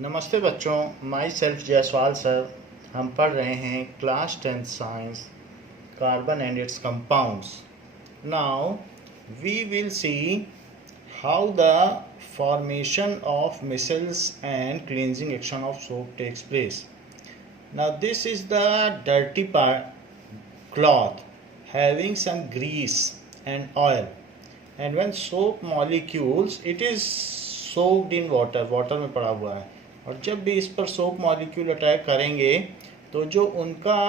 नमस्ते बच्चों, my self Jaiswal sir. हम पढ़ रहे हैं class 10th science, carbon and its compounds. Now we will see how the formation of micelles and cleansing action of soap takes place. Now this is the dirty cloth having some grease and oil, and when soap molecules it is soaked in water में पड़ा हुआ है, और जब भी इस पर soap molecule attack करेंगे तो जो उनका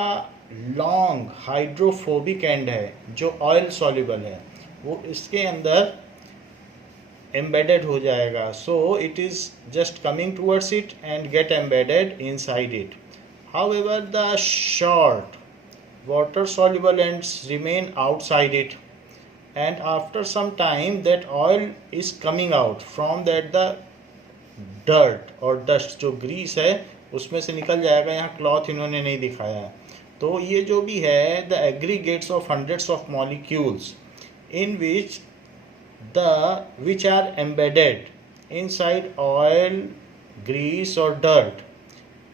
लॉन्ग हाइड्रोफोबिक एंड है, जो ऑयल सॉल्युबल है, वो इसके अंदर embedded हो जाएगा. So it is just coming towards it and get embedded inside it. However, the short water soluble ends remain outside it, and after some time that oil is coming out from that, the dirt और dust जो grease है उसमें से निकल जाएगा. यहाँ cloth इन्होंने नहीं दिखाया है. तो ये जो भी है, the aggregates of hundreds of molecules in which are embedded inside oil, grease or dirt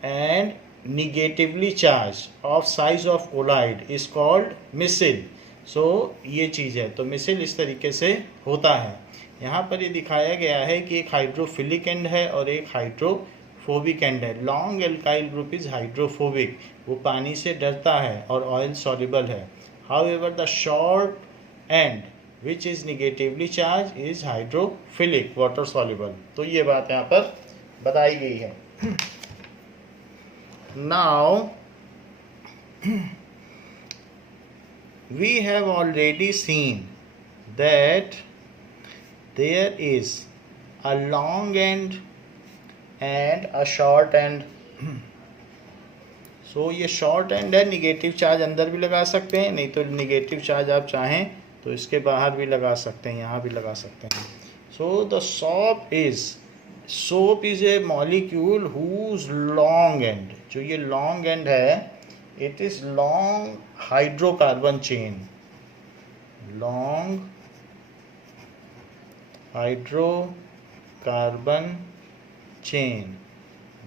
and negatively charged of size of colloid is called micelle. So ये चीज़ है. तो मिसिल इस तरीके से होता है. यहाँ पर ये दिखाया गया है कि एक हाइड्रोफिलिक एंड है और एक हाइड्रोफोबिक एंड है. Long alkyl group is hydrophobic, वो पानी से डरता है और ऑयल सॉल्युबल है. However the short and which is negatively charged is hydrophilic, water soluble. तो ये बात यहाँ पर बताई गई है. Now we have already seen that there is a long end and a short end. So ये short end है, निगेटिव चार्ज अंदर भी लगा सकते हैं, नहीं तो निगेटिव चार्ज आप चाहें तो इसके बाहर भी लगा सकते हैं, यहाँ भी लगा सकते हैं. So the soap is a molecule whose long end, जो ये लॉन्ग एंड है, it is long hydrocarbon chain, long hydrocarbon chain,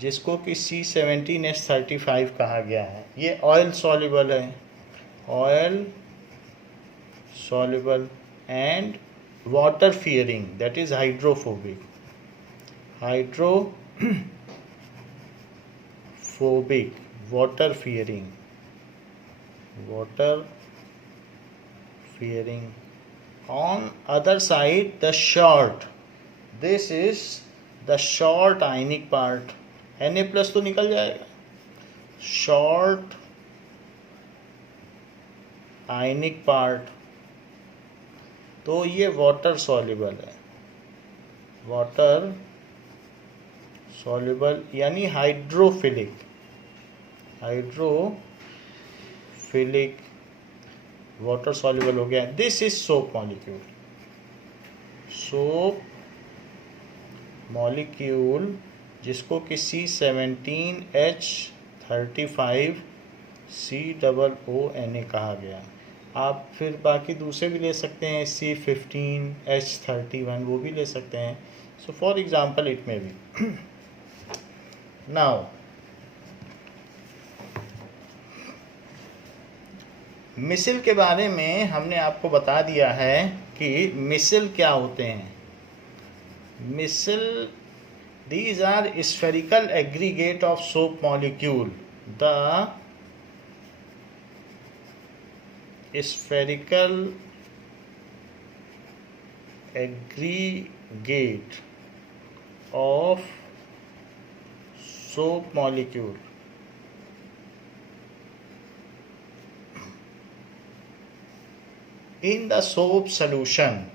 जिसको कि C17H35 कहा गया है. ये ऑयल सॉल्युबल है, oil soluble and water fearing, that is hydrophobic. Water fearing. On other side, the short, this is the short ionic part. Na plus तो निकल जाएगा. Short ionic part, तो ये वाटर सॉल्युबल है. वाटर सॉल्युबल यानी hydrophilic water soluble हो गया. This is soap molecule जिसको कि C17H35 COONA कहा गया. आप फिर बाकी दूसरे भी ले सकते हैं, C15H31 वो भी ले सकते हैं. सो फॉर एग्जाम्पल इट में भी. नाउ मिसिल के बारे में हमने आपको बता दिया है कि मिसिल क्या होते हैं. Missile, these are spherical aggregate of soap molecule. The spherical aggregate of soap molecule in the soap solution,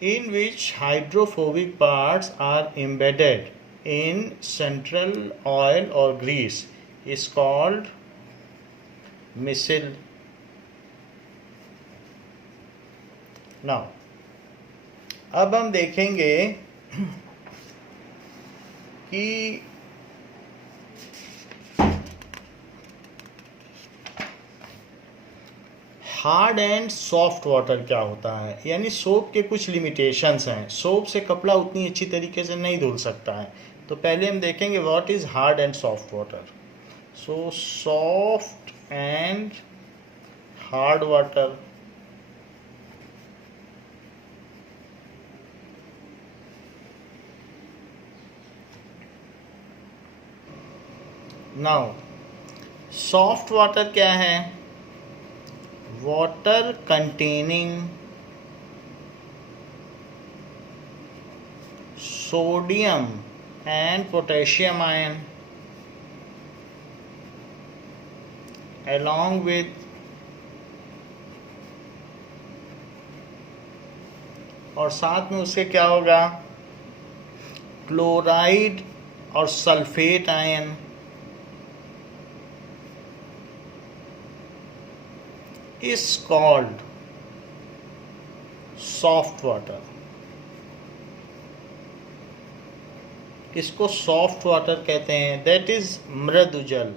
in which hydrophobic parts are embedded in central oil or grease is called micelle. Now अब हम देखेंगे कि hard and soft water क्या होता है, यानी soap के कुछ लिमिटेशंस हैं। सोप से कपड़ा उतनी अच्छी तरीके से नहीं धुल सकता है। तो पहले हम देखेंगे what is hard and soft water. So soft and hard water, now soft water क्या है? Water containing sodium and potassium ion along with और साथ में उसके क्या होगा, क्लोराइड और sulphate ion is called soft water। इसको सॉफ्ट वाटर कहते हैं, दैट इज मृदु जल।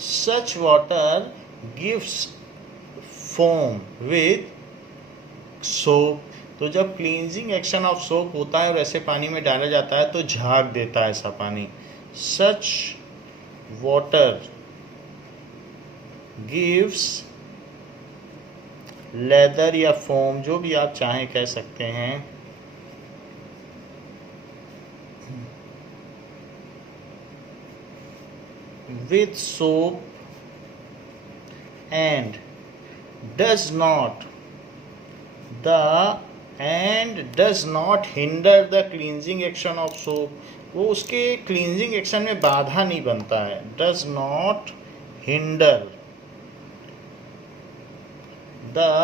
सच water gives foam with soap. तो जब क्लींजिंग एक्शन ऑफ सोप होता है और ऐसे पानी में डाला जाता है तो झाग देता है ऐसा पानी। सच वाटर गिव्स लेदर या फोम, जो भी आप चाहें कह सकते हैं, with soap and does not hinder the cleansing action of soap। वो उसके क्लींजिंग एक्शन में बाधा नहीं बनता है। does not hinder the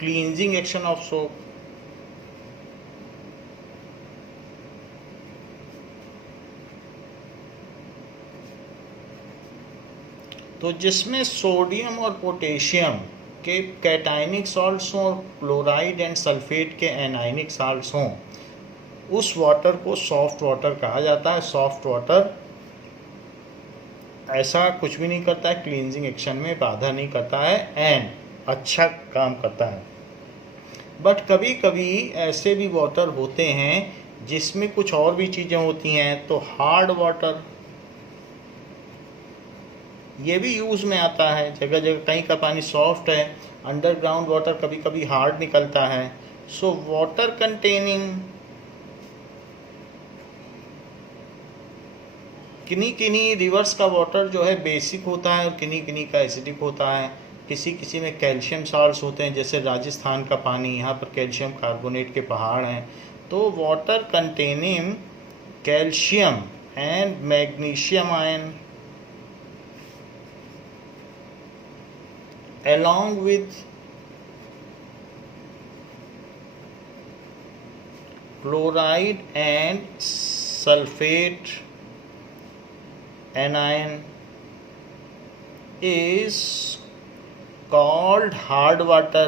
cleansing action of soap। तो जिसमें सोडियम और पोटेशियम के कैटायनिक सॉल्ट्स हों और क्लोराइड एंड सल्फेट के एनायनिक सॉल्ट्स हों, उस वाटर को सॉफ्ट वाटर कहा जाता है। सॉफ्ट वाटर ऐसा कुछ भी नहीं करता है, क्लींजिंग एक्शन में बाधा नहीं करता है एंड अच्छा काम करता है। बट कभी कभी ऐसे भी वाटर होते हैं जिसमें कुछ और भी चीज़ें होती हैं। तो हार्ड वाटर ये भी यूज़ में आता है, जगह जगह कहीं का पानी सॉफ्ट है, अंडरग्राउंड वाटर कभी कभी हार्ड निकलता है। सो वाटर कंटेनिंग किन्हीं किन्हीं रिवर्स का वाटर जो है बेसिक होता है और किन्हीं किन्हीं का एसिडिक होता है। किसी किसी में कैल्शियम सॉल्ट्स होते हैं, जैसे राजस्थान का पानी, यहाँ पर कैल्शियम कार्बोनेट के पहाड़ हैं। तो water containing calcium and magnesium ion along with chloride and sulfate anion is called hard water।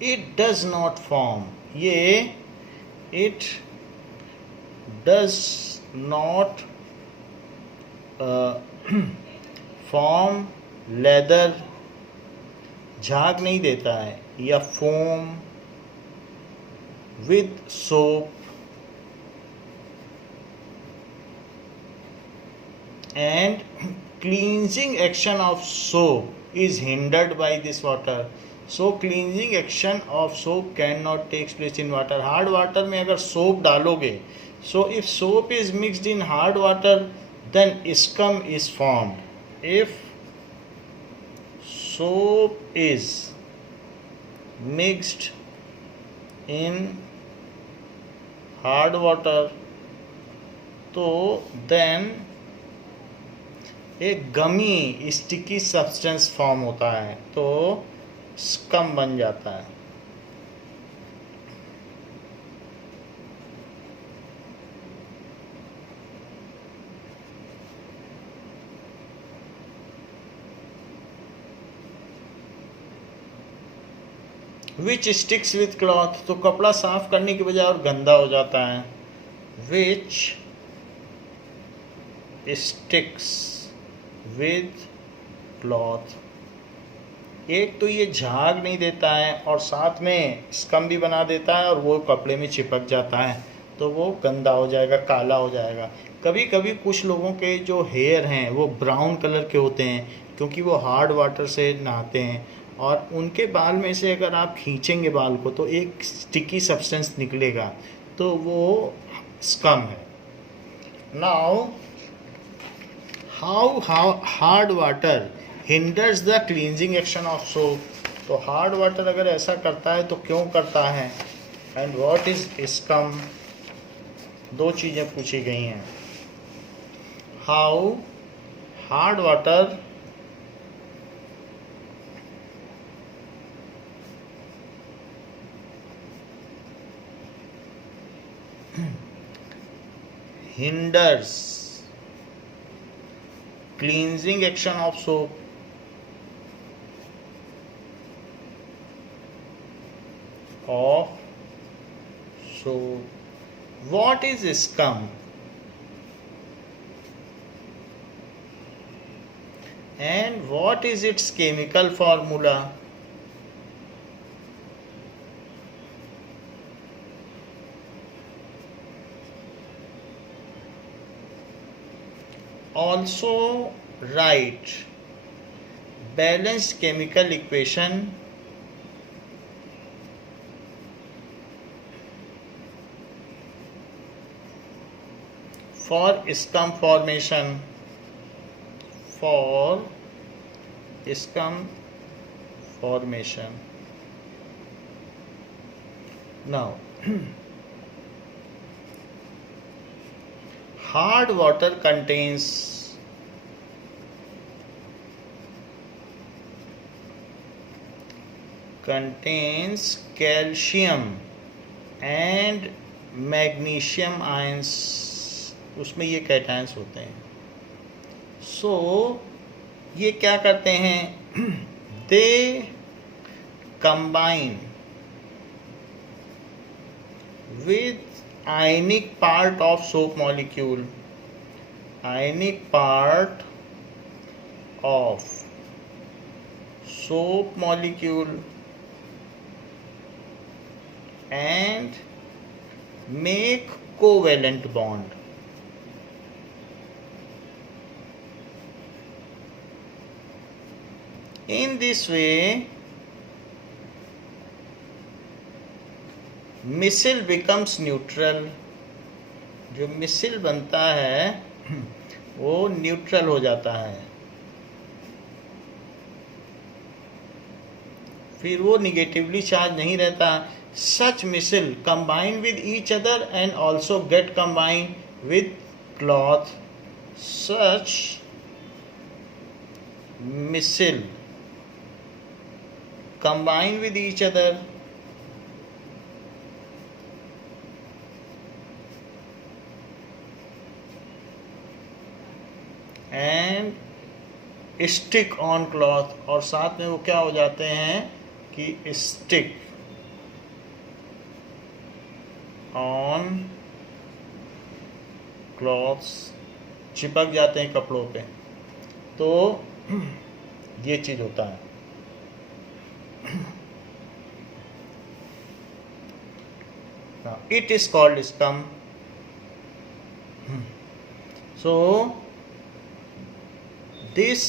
It does not form, it does not form lather, झाग नहीं देता है, या foam with soap and cleansing action of soap is hindered by this water. So cleansing action of soap can not takes place in water. Hard water में अगर soap डालोगे, so if soap is mixed in hard water then scum is formed। if soap is mixed in hard water तो then एक गमी sticky substance form होता है, तो scum बन जाता है। विच स्टिक्स विथ क्लॉथ, तो कपड़ा साफ करने की बजाय और गंदा हो जाता है। विच स्टिक्स विथ क्लॉथ, एक तो ये झाग नहीं देता है और साथ में स्कम भी बना देता है और वो कपड़े में चिपक जाता है, तो वो गंदा हो जाएगा, काला हो जाएगा। कभी कभी कुछ लोगों के जो हेयर हैं वो ब्राउन कलर के होते हैं क्योंकि वो हार्ड वाटर से नहाते हैं, और उनके बाल में से अगर आप खींचेंगे बाल को तो एक स्टिकी सब्सटेंस निकलेगा, तो वो स्कम है। Now how hard water hinders the cleansing action of soap, तो हार्ड वाटर अगर ऐसा करता है तो क्यों करता है। एंड व्हाट इज स्कम, दो चीज़ें पूछी गई हैं। How hard water hinders cleansing action of soap, what is scum and what is its chemical formula. Also write balanced chemical equation for scum formation, Now hard water contains calcium and magnesium ions, उसमें ये cations होते हैं। सो ये क्या करते हैं, they combine with ionic part of soap molecule, and make covalent bond. In this way missile becomes neutral, जो missile बनता है वो न्यूट्रल हो जाता है, फिर वो निगेटिवली चार्ज नहीं रहता। Such micelle combine with each other and also get combine with cloth, such micelle combine with each other and stick on cloth, और साथ में वो क्या हो जाते हैं कि स्टिक ऑन क्लॉथ्स, चिपक जाते हैं कपड़ों पे, तो ये चीज होता है। It is called scum. So this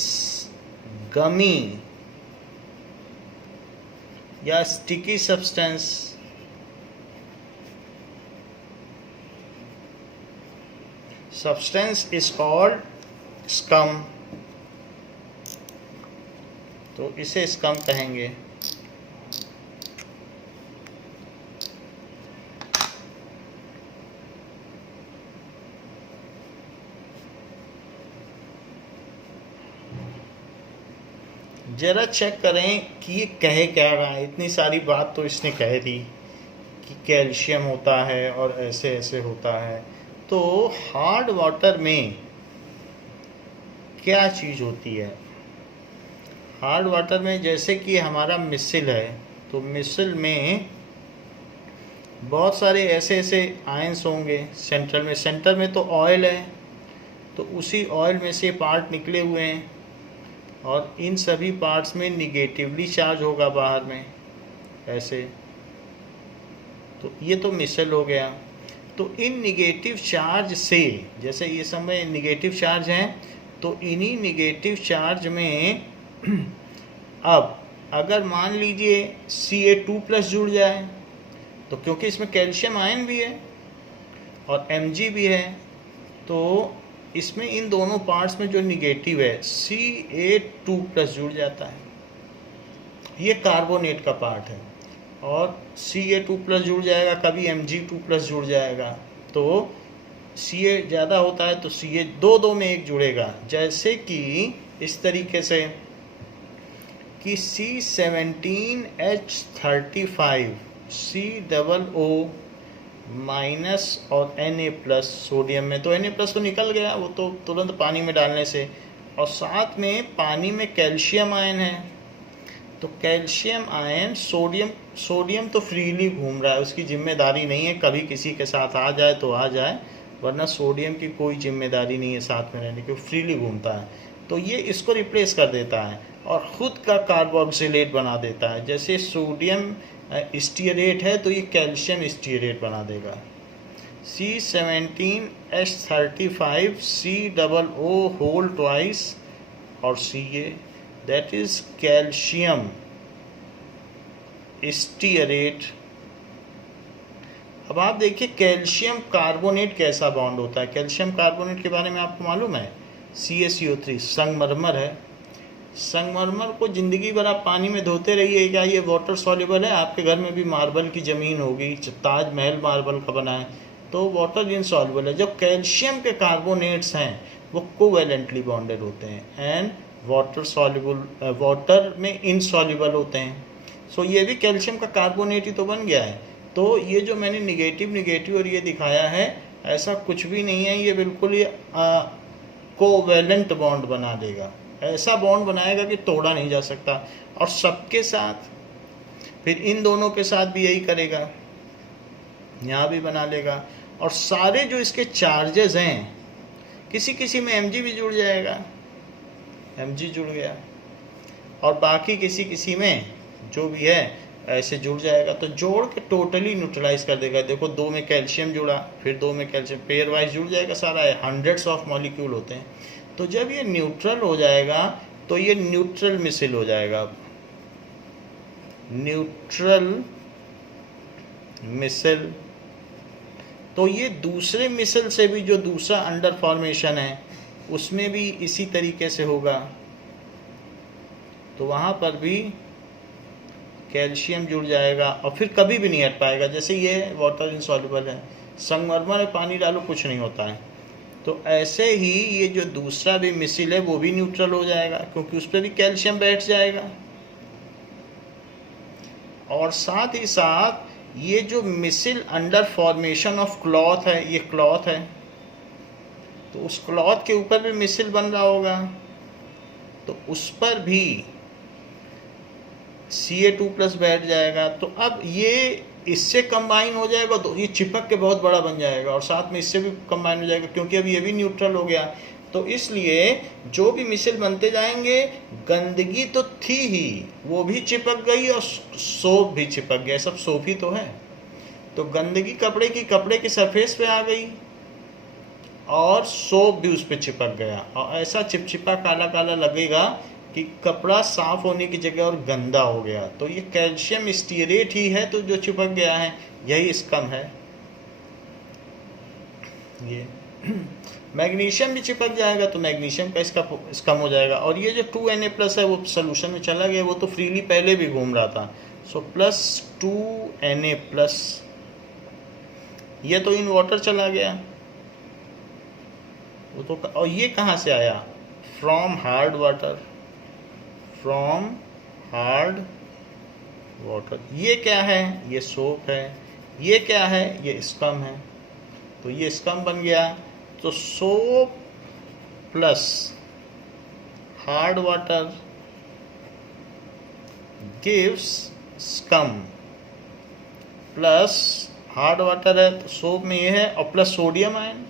gummy या sticky substance is called scum, तो इसे scum कहेंगे। जरा चेक करें कि ये कहे क्या रहा है। इतनी सारी बात तो इसने कह दी कि कैल्शियम होता है और ऐसे ऐसे होता है, तो हार्ड वाटर में क्या चीज़ होती है। हार्ड वाटर में जैसे कि हमारा मिसिल है, तो मिसल में बहुत सारे ऐसे ऐसे आयंस होंगे सेंटर में। सेंटर में तो ऑयल है, तो उसी ऑयल में से पार्ट निकले हुए हैं और इन सभी पार्ट्स में निगेटिवली चार्ज होगा बाहर में ऐसे। तो ये तो मिसल हो गया। तो इन निगेटिव चार्ज से, जैसे ये समय निगेटिव चार्ज हैं, तो इन्हीं निगेटिव चार्ज में अब अगर मान लीजिए Ca2+ जुड़ जाए, तो क्योंकि इसमें कैल्शियम आयन भी है और Mg भी है, तो इसमें इन दोनों पार्ट्स में जो निगेटिव है Ca2+ जुड़ जाता है। ये कार्बोनेट का पार्ट है और Ca2+ जुड़ जाएगा, कभी Mg2+ जुड़ जाएगा। तो Ca ज़्यादा होता है तो Ca दो में एक जुड़ेगा। जैसे कि इस तरीके से कि C17H35 COO- और Na+ सोडियम में, तो Na+ तो निकल गया, वो तो तुरंत पानी में डालने से। और साथ में पानी में कैल्शियम आयन है, तो कैल्शियम आयन सोडियम तो फ्रीली घूम रहा है, उसकी जिम्मेदारी नहीं है, कभी किसी के साथ आ जाए तो आ जाए, वरना सोडियम की कोई जिम्मेदारी नहीं है साथ में रहने की, फ्रीली घूमता है। तो ये इसको रिप्लेस कर देता है और ख़ुद का कार्बोक्सिलेट बना देता है। जैसे सोडियम स्टीयरेट है तो ये कैल्शियम स्टीयरेट बना देगा। C17H35 COO होल ट्वाइस और Ca, that is calcium stearate. अब आप देखिए कैल्शियम कार्बोनेट कैसा बॉन्ड होता है। कैल्शियम कार्बोनेट के बारे में आपको मालूम है, CaCO3 संगमरमर है। संगमरमर को ज़िंदगी भर आप पानी में धोते रहिए, क्या ये वाटर सॉल्युबल है? आपके घर में भी मार्बल की ज़मीन होगी, ताजमहल मार्बल का बना है, तो वाटर इनसॉल्युबल है। जो कैल्शियम के कार्बोनेट्स हैं वो कोवैलेंटली बॉन्डेड होते हैं एंड वाटर सॉल्युबल, वाटर में इनसॉल्युबल होते हैं। सो ये भी कैल्शियम का कार्बोनेट ही तो बन गया है। तो ये जो मैंने निगेटिव और ये दिखाया है, ऐसा कुछ भी नहीं है, ये बिल्कुल ही कोवैलेंट बॉन्ड बना देगा। ऐसा बॉन्ड बनाएगा कि तोड़ा नहीं जा सकता। और सबके साथ फिर इन दोनों के साथ भी यही करेगा, यहाँ भी बना लेगा। और सारे जो इसके चार्जेस हैं, किसी में Mg भी जुड़ जाएगा, Mg जुड़ गया, और बाकी किसी में जो भी है ऐसे जुड़ जाएगा। तो जोड़ के टोटली न्यूट्रलाइज कर देगा। देखो 2 में कैल्शियम जुड़ा, फिर 2 में कैल्शियम, पेयर वाइज जुड़ जाएगा सारा, हंड्रेड्स ऑफ मॉलिक्यूल होते हैं। तो जब ये न्यूट्रल हो जाएगा तो ये न्यूट्रल मिसल हो जाएगा। न्यूट्रल मिसल, तो ये दूसरे मिसल से भी, जो दूसरा अंडर फॉर्मेशन है उसमें भी इसी तरीके से होगा। तो वहाँ पर भी कैल्शियम जुड़ जाएगा और फिर कभी भी नहीं हट पाएगा। जैसे ये वाटर इनसॉल्युबल है, संगमरमर में पानी डालो कुछ नहीं होता है, तो ऐसे ही ये जो दूसरा भी मिसल है वो भी न्यूट्रल हो जाएगा, क्योंकि उस पर भी कैल्शियम बैठ जाएगा। और साथ ही साथ ये जो मिसल अंडर फॉर्मेशन ऑफ क्लॉथ है, ये क्लॉथ है, तो उस क्लॉथ के ऊपर भी मिसल बन रहा होगा, तो उस पर भी Ca2+ बैठ जाएगा। तो अब ये इससे कंबाइन हो जाएगा तो ये चिपक के बहुत बड़ा बन जाएगा, और साथ में इससे भी कंबाइन हो जाएगा, क्योंकि अब ये भी न्यूट्रल हो गया। तो इसलिए जो भी मिसल बनते जाएंगे, गंदगी तो थी ही, वो भी चिपक गई और सोप भी चिपक गया। सब सोप ही तो है, तो गंदगी कपड़े की सरफेस पे आ गई और सोप भी उस पर चिपक गया, और ऐसा चिपचिपा काला काला लगेगा कि कपड़ा साफ होने की जगह और गंदा हो गया। तो ये कैल्शियम स्टीयरेट ही है तो जो चिपक गया है, यही स्कम है। ये मैग्नीशियम भी चिपक जाएगा तो मैग्नीशियम का इसका स्कम हो जाएगा। और ये जो 2Na+ है वो सोल्यूशन में चला गया, वो तो फ्रीली पहले भी घूम रहा था। सो +2Na+, ये तो इन वाटर चला गया वो तो। और ये कहाँ से आया? From hard water, from hard water. ये क्या है? ये सोप है। ये क्या है? ये स्कम है। तो ये स्कम बन गया। तो soap plus hard water gives scum plus hard water है तो सोप में ये है, और प्लस सोडियम आयन,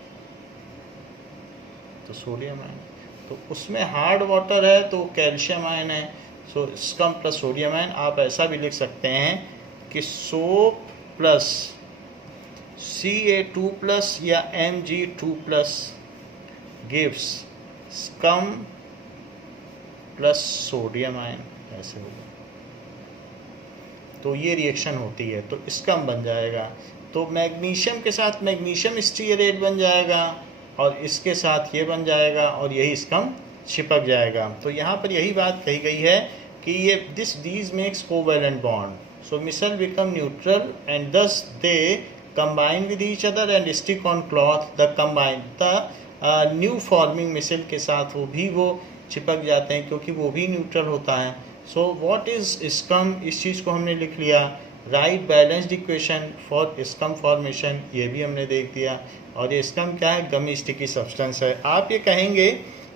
तो सोडियम आयन, तो उसमें हार्ड वाटर है तो कैल्शियम आयन है, सो स्कम प्लस सोडियम आयन। आप ऐसा भी लिख सकते हैं कि सोप प्लस Ca2 प्लस या Mg2 plus gives scum plus sodium ion, ऐसे होगा। तो ये रिएक्शन होती है तो स्कम बन जाएगा, तो मैग्नीशियम के साथ मैग्नीशियम स्टीयरेट बन जाएगा, और इसके साथ ये बन जाएगा, और यही स्कम चिपक जाएगा। तो यहाँ पर यही बात कही गई है कि ये these makes covalent bond, so micelle become neutral and thus they combine with each other and stick on cloth, the new forming micelle के साथ वो चिपक जाते हैं क्योंकि वो भी न्यूट्रल होता है। सो व्हाट इज स्कम, इस चीज़ को हमने लिख लिया। Right balanced equation for scum formation, ये भी हमने देख दिया। और ये स्कम क्या है, गमी स्टिकी सब्सटेंस है। आप ये कहेंगे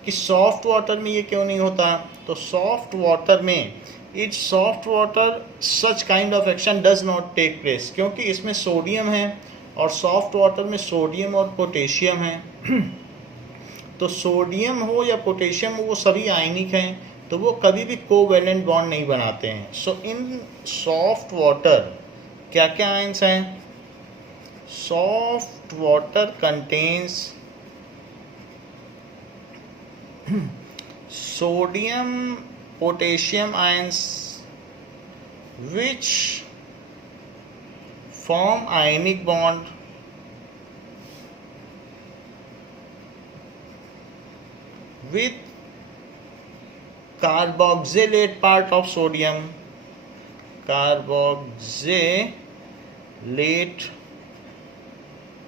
कि सॉफ्ट वाटर में ये क्यों नहीं होता, तो सॉफ्ट वाटर में it soft water such kind of action does not take place, क्योंकि इसमें सोडियम है और सॉफ्ट वाटर में सोडियम और पोटेशियम है। तो सोडियम हो या पोटेशियम हो वो सभी आयनिक हैं, तो वो कभी भी कोवैलेंट बॉन्ड नहीं बनाते हैं। सो इन सॉफ्ट वाटर क्या क्या आयंस हैं, soft water contains sodium potassium ions which form ionic bond with carboxylate part of sodium, carboxylate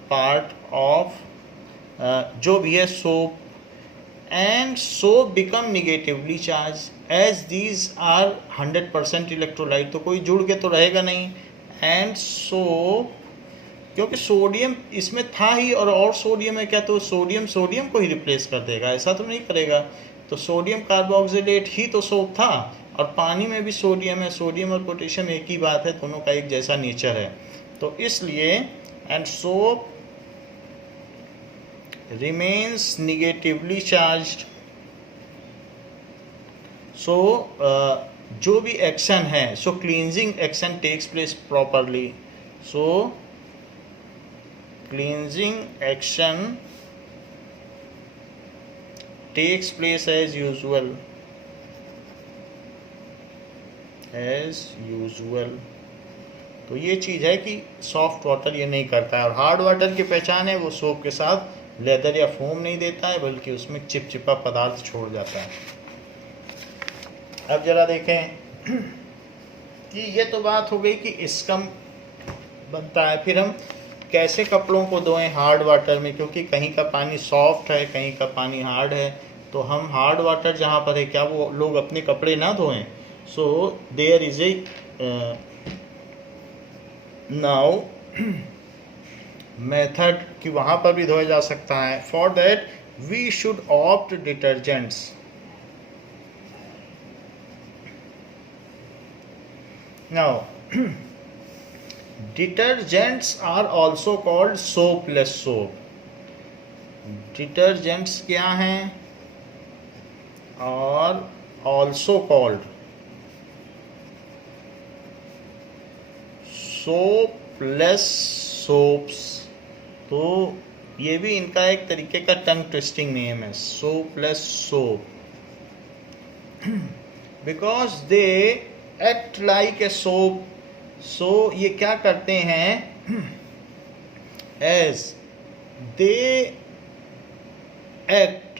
part of जो भी है soap, and soap become negatively charged as these are 100% electrolyte, तो कोई जुड़ के तो रहेगा नहीं। and soap क्योंकि सोडियम इसमें था ही और सोडियम है क्या, तो सोडियम को ही रिप्लेस कर देगा, ऐसा तो नहीं करेगा। तो सोडियम कार्बोक्सिलेट ही तो सोप था, और पानी में भी सोडियम है, सोडियम और पोटेशियम एक ही बात है, दोनों का एक जैसा नेचर है। तो इसलिए and soap remains negatively charged, so जो भी एक्शन है, so cleansing action takes place properly, so cleansing action takes place as usual, तो ये चीज़ है कि सॉफ्ट वाटर ये नहीं करता है। और हार्ड वाटर की पहचान है, वो सोप के साथ लेदर या फोम नहीं देता है, बल्कि उसमें चिपचिपा पदार्थ छोड़ जाता है। अब जरा देखें कि ये तो बात हो गई कि स्कम बनता है। फिर हम कैसे कपड़ों को धोएं हार्ड वाटर में, क्योंकि कहीं का पानी सॉफ्ट है, कहीं का पानी हार्ड है, तो हम हार्ड वाटर जहाँ पर है क्या वो लोग अपने कपड़े ना धोएं। So there is a now method कि वहाँ पर भी धोया जा सकता है। For that we should opt detergents. Now detergents are also called soapless soap. Detergents क्या हैं, और ऑल्सो कॉल्ड सोपलेस सोप्स। तो ये भी इनका एक तरीके का टंग ट्विस्टिंग नेम है, soapless soap, because they act like a soap. So ये क्या करते हैं, as they act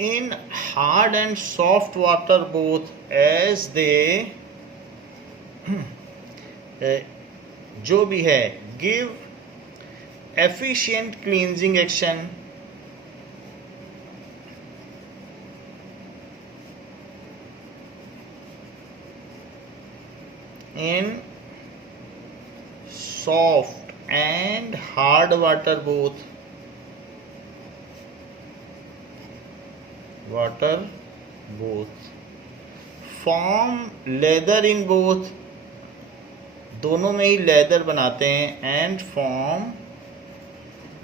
in hard and soft water both, as they जो भी है give efficient cleansing action in soft and hard water both, form leather in both, दोनों में ही leather बनाते हैं एंड फॉर्म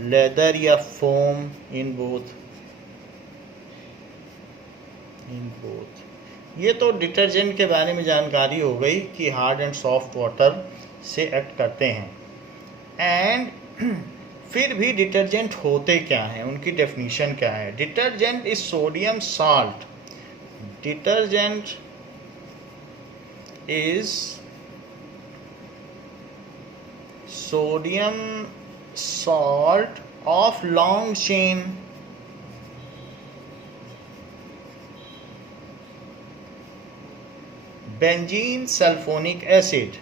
लेदर या फोम इन बोथ। ये तो डिटर्जेंट के बारे में जानकारी हो गई कि हार्ड एंड सॉफ्ट वाटर से एक्ट करते हैं। एंड फिर भी डिटर्जेंट होते क्या हैं, उनकी डेफिनेशन क्या है? Detergent is sodium salt. Detergent is sodium salt of long chain benzene sulfonic acid।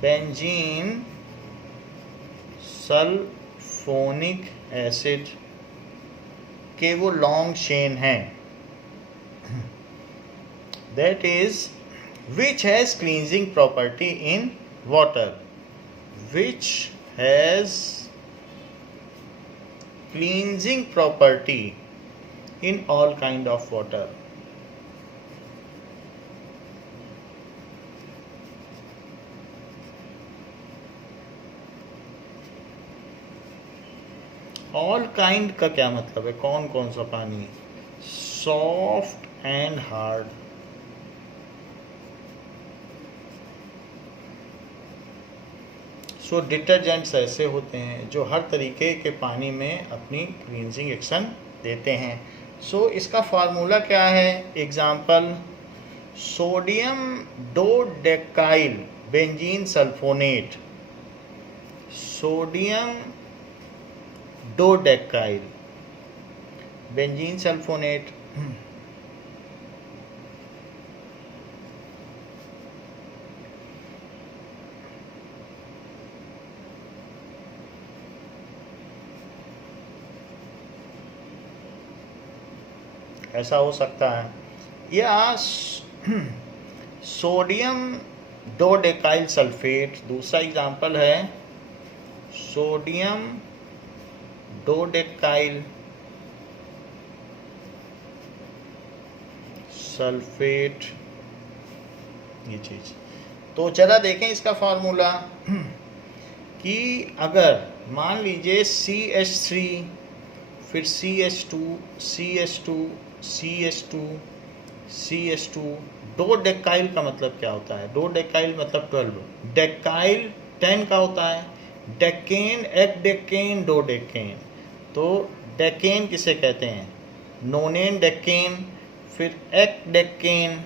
benzene sulfonic acid के वो लॉन्ग चेन है। that is which has cleansing property in water, which has cleansing property in all kind of water। All kind का क्या मतलब है? कौन कौन सा पानी? Soft and hard. So detergents ऐसे होते हैं जो हर तरीके के पानी में अपनी क्लींजिंग एक्शन देते हैं। सो इसका फार्मूला क्या है? Example, sodium dodecyl benzene sulphonate. Sodium dodecyl benzene sulphonate. ऐसा हो सकता है, या सोडियम डोडेकाइल सल्फेट। दूसरा एग्जाम्पल है सोडियम डोडेकाइल सल्फेट, ये चीज। तो जरा देखें इसका फॉर्मूला कि अगर मान लीजिए CH3 फिर CH2 CH2 CH2 CH2। डोडेकाइल का मतलब क्या होता है? डोडेकाइल मतलब 12। डेकाइल 10 का होता है। डेकेन, एक डेकेन, दो डेकेन। तो डेकेन किसे कहते हैं? नोनेन डेकेन, फिर एक डेकेन,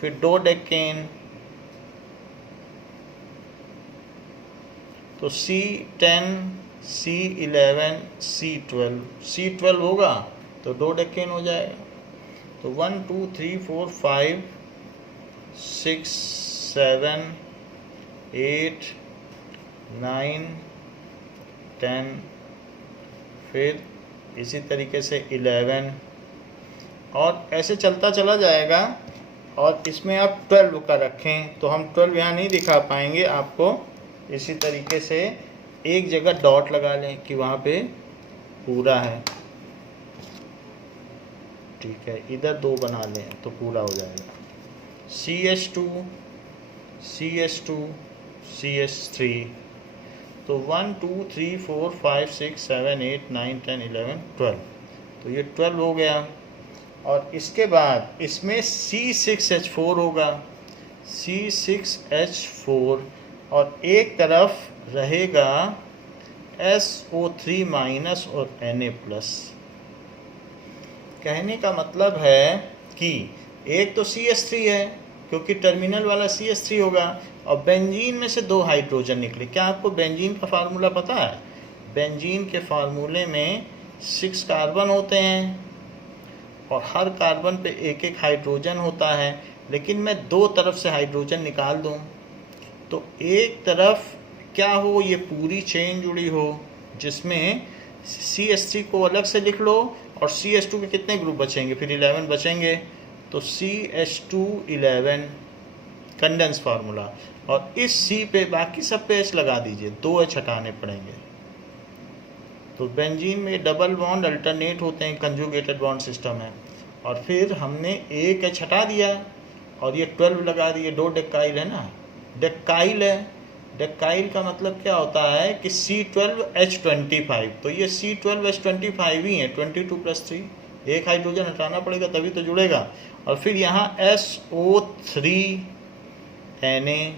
फिर दो डेकेन। तो C10 C11 C12। C12 होगा तो दो डेकेन हो जाएगा। तो 1 2 3 4 5 6 7 8 9 10, फिर इसी तरीके से 11, और ऐसे चलता चला जाएगा। और इसमें आप 12 का रखें तो हम 12 यहाँ नहीं दिखा पाएंगे आपको। इसी तरीके से एक जगह डॉट लगा लें कि वहाँ पे पूरा है, ठीक है। इधर 2 बना लें तो पूरा हो जाएगा। CH2 CH2 CH3। तो 1 2 3 4 5 6 7 8 9 10 11 12। तो ये 12 हो गया। और इसके बाद इसमें C6H4 होगा, C6H4, और एक तरफ रहेगा SO3 माइनस और Na प्लस। कहने का मतलब है कि एक तो CH3 है क्योंकि टर्मिनल वाला CH3 होगा, और बेंजीन में से 2 हाइड्रोजन निकले। क्या आपको बेंजीन का फार्मूला पता है? बेंजीन के फार्मूले में 6 कार्बन होते हैं और हर कार्बन पे एक एक हाइड्रोजन होता है। लेकिन मैं 2 तरफ से हाइड्रोजन निकाल दूं तो एक तरफ क्या हो, ये पूरी चेन जुड़ी हो, जिसमें CH3 को अलग से लिख लो और CH2 के कितने ग्रुप बचेंगे? फिर 11 बचेंगे। तो CH211 कंडेंस फार्मूला। और इस C पे बाकी सब पे H लगा दीजिए, 2 H हटाने पड़ेंगे। तो बेंजीन में डबल बॉन्ड अल्टरनेट होते हैं, कंजुगेटेड बॉन्ड सिस्टम है। और फिर हमने एक H हटा दिया और ये 12 लगा दिए, 2 डेकाइल है ना, डेकाइल है। डेकाइल का मतलब क्या होता है कि C12H25, तो ये C12H25 ही है, 22 + 3, एक हाइड्रोजन हटाना पड़ेगा तभी तो जुड़ेगा। और फिर यहाँ SO3Na,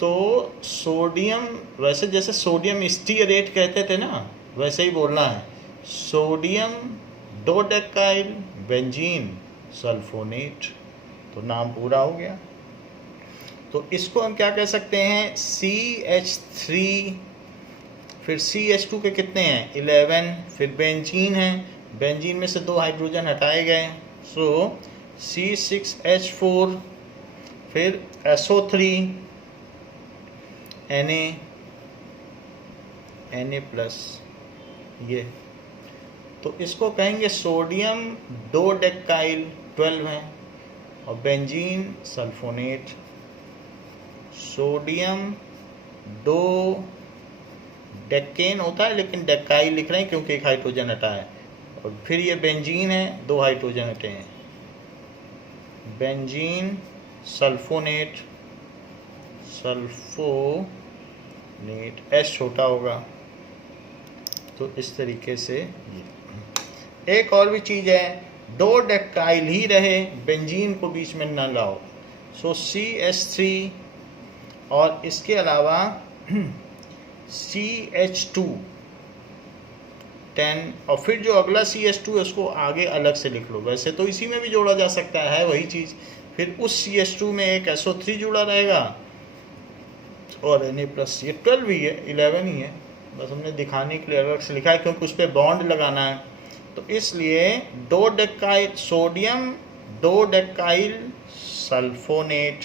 तो सोडियम, वैसे जैसे सोडियम स्टीअरेट कहते थे ना, वैसे ही बोलना है, सोडियम डोडेकाइल बेंजीन सल्फोनेट, तो नाम पूरा हो गया। तो इसको हम क्या कह सकते हैं, CH3, फिर CH2 के कितने हैं 11, फिर बेंजीन है, बेंजीन में से 2 हाइड्रोजन हटाए गए, सो C6H4, फिर SO3Na, Na+, ये, तो इसको कहेंगे सोडियम डोडेकाइल 12 है, और benzene sulphonate, sodium dodecane होता है लेकिन डेकाइल लिख रहे हैं क्योंकि एक हाइड्रोजन हटा है, और फिर ये बेंजीन है, 2 हाइड्रोजन हटे हैं, बेंजीन सल्फोनेट, सल्फोनेट, S छोटा होगा। तो इस तरीके से एक और भी चीज़ है, डोडेकाइल ही रहे, बेंजीन को बीच में ना लाओ, सो CH3, और इसके अलावा CH2 10, और फिर जो अगला CH2 है उसको आगे अलग से लिख लो, वैसे तो इसी में भी जोड़ा जा सकता है वही चीज़, फिर उस CH2 में एक SO3 जुड़ा रहेगा, और Na+, ये 12 ही है, 11 ही है, बस हमने दिखाने के लिए अलग से लिखा है क्योंकि उस पर बॉन्ड लगाना है। तो इसलिए डोडेकाइल, सोडियम डोडेकाइल सल्फोनेट,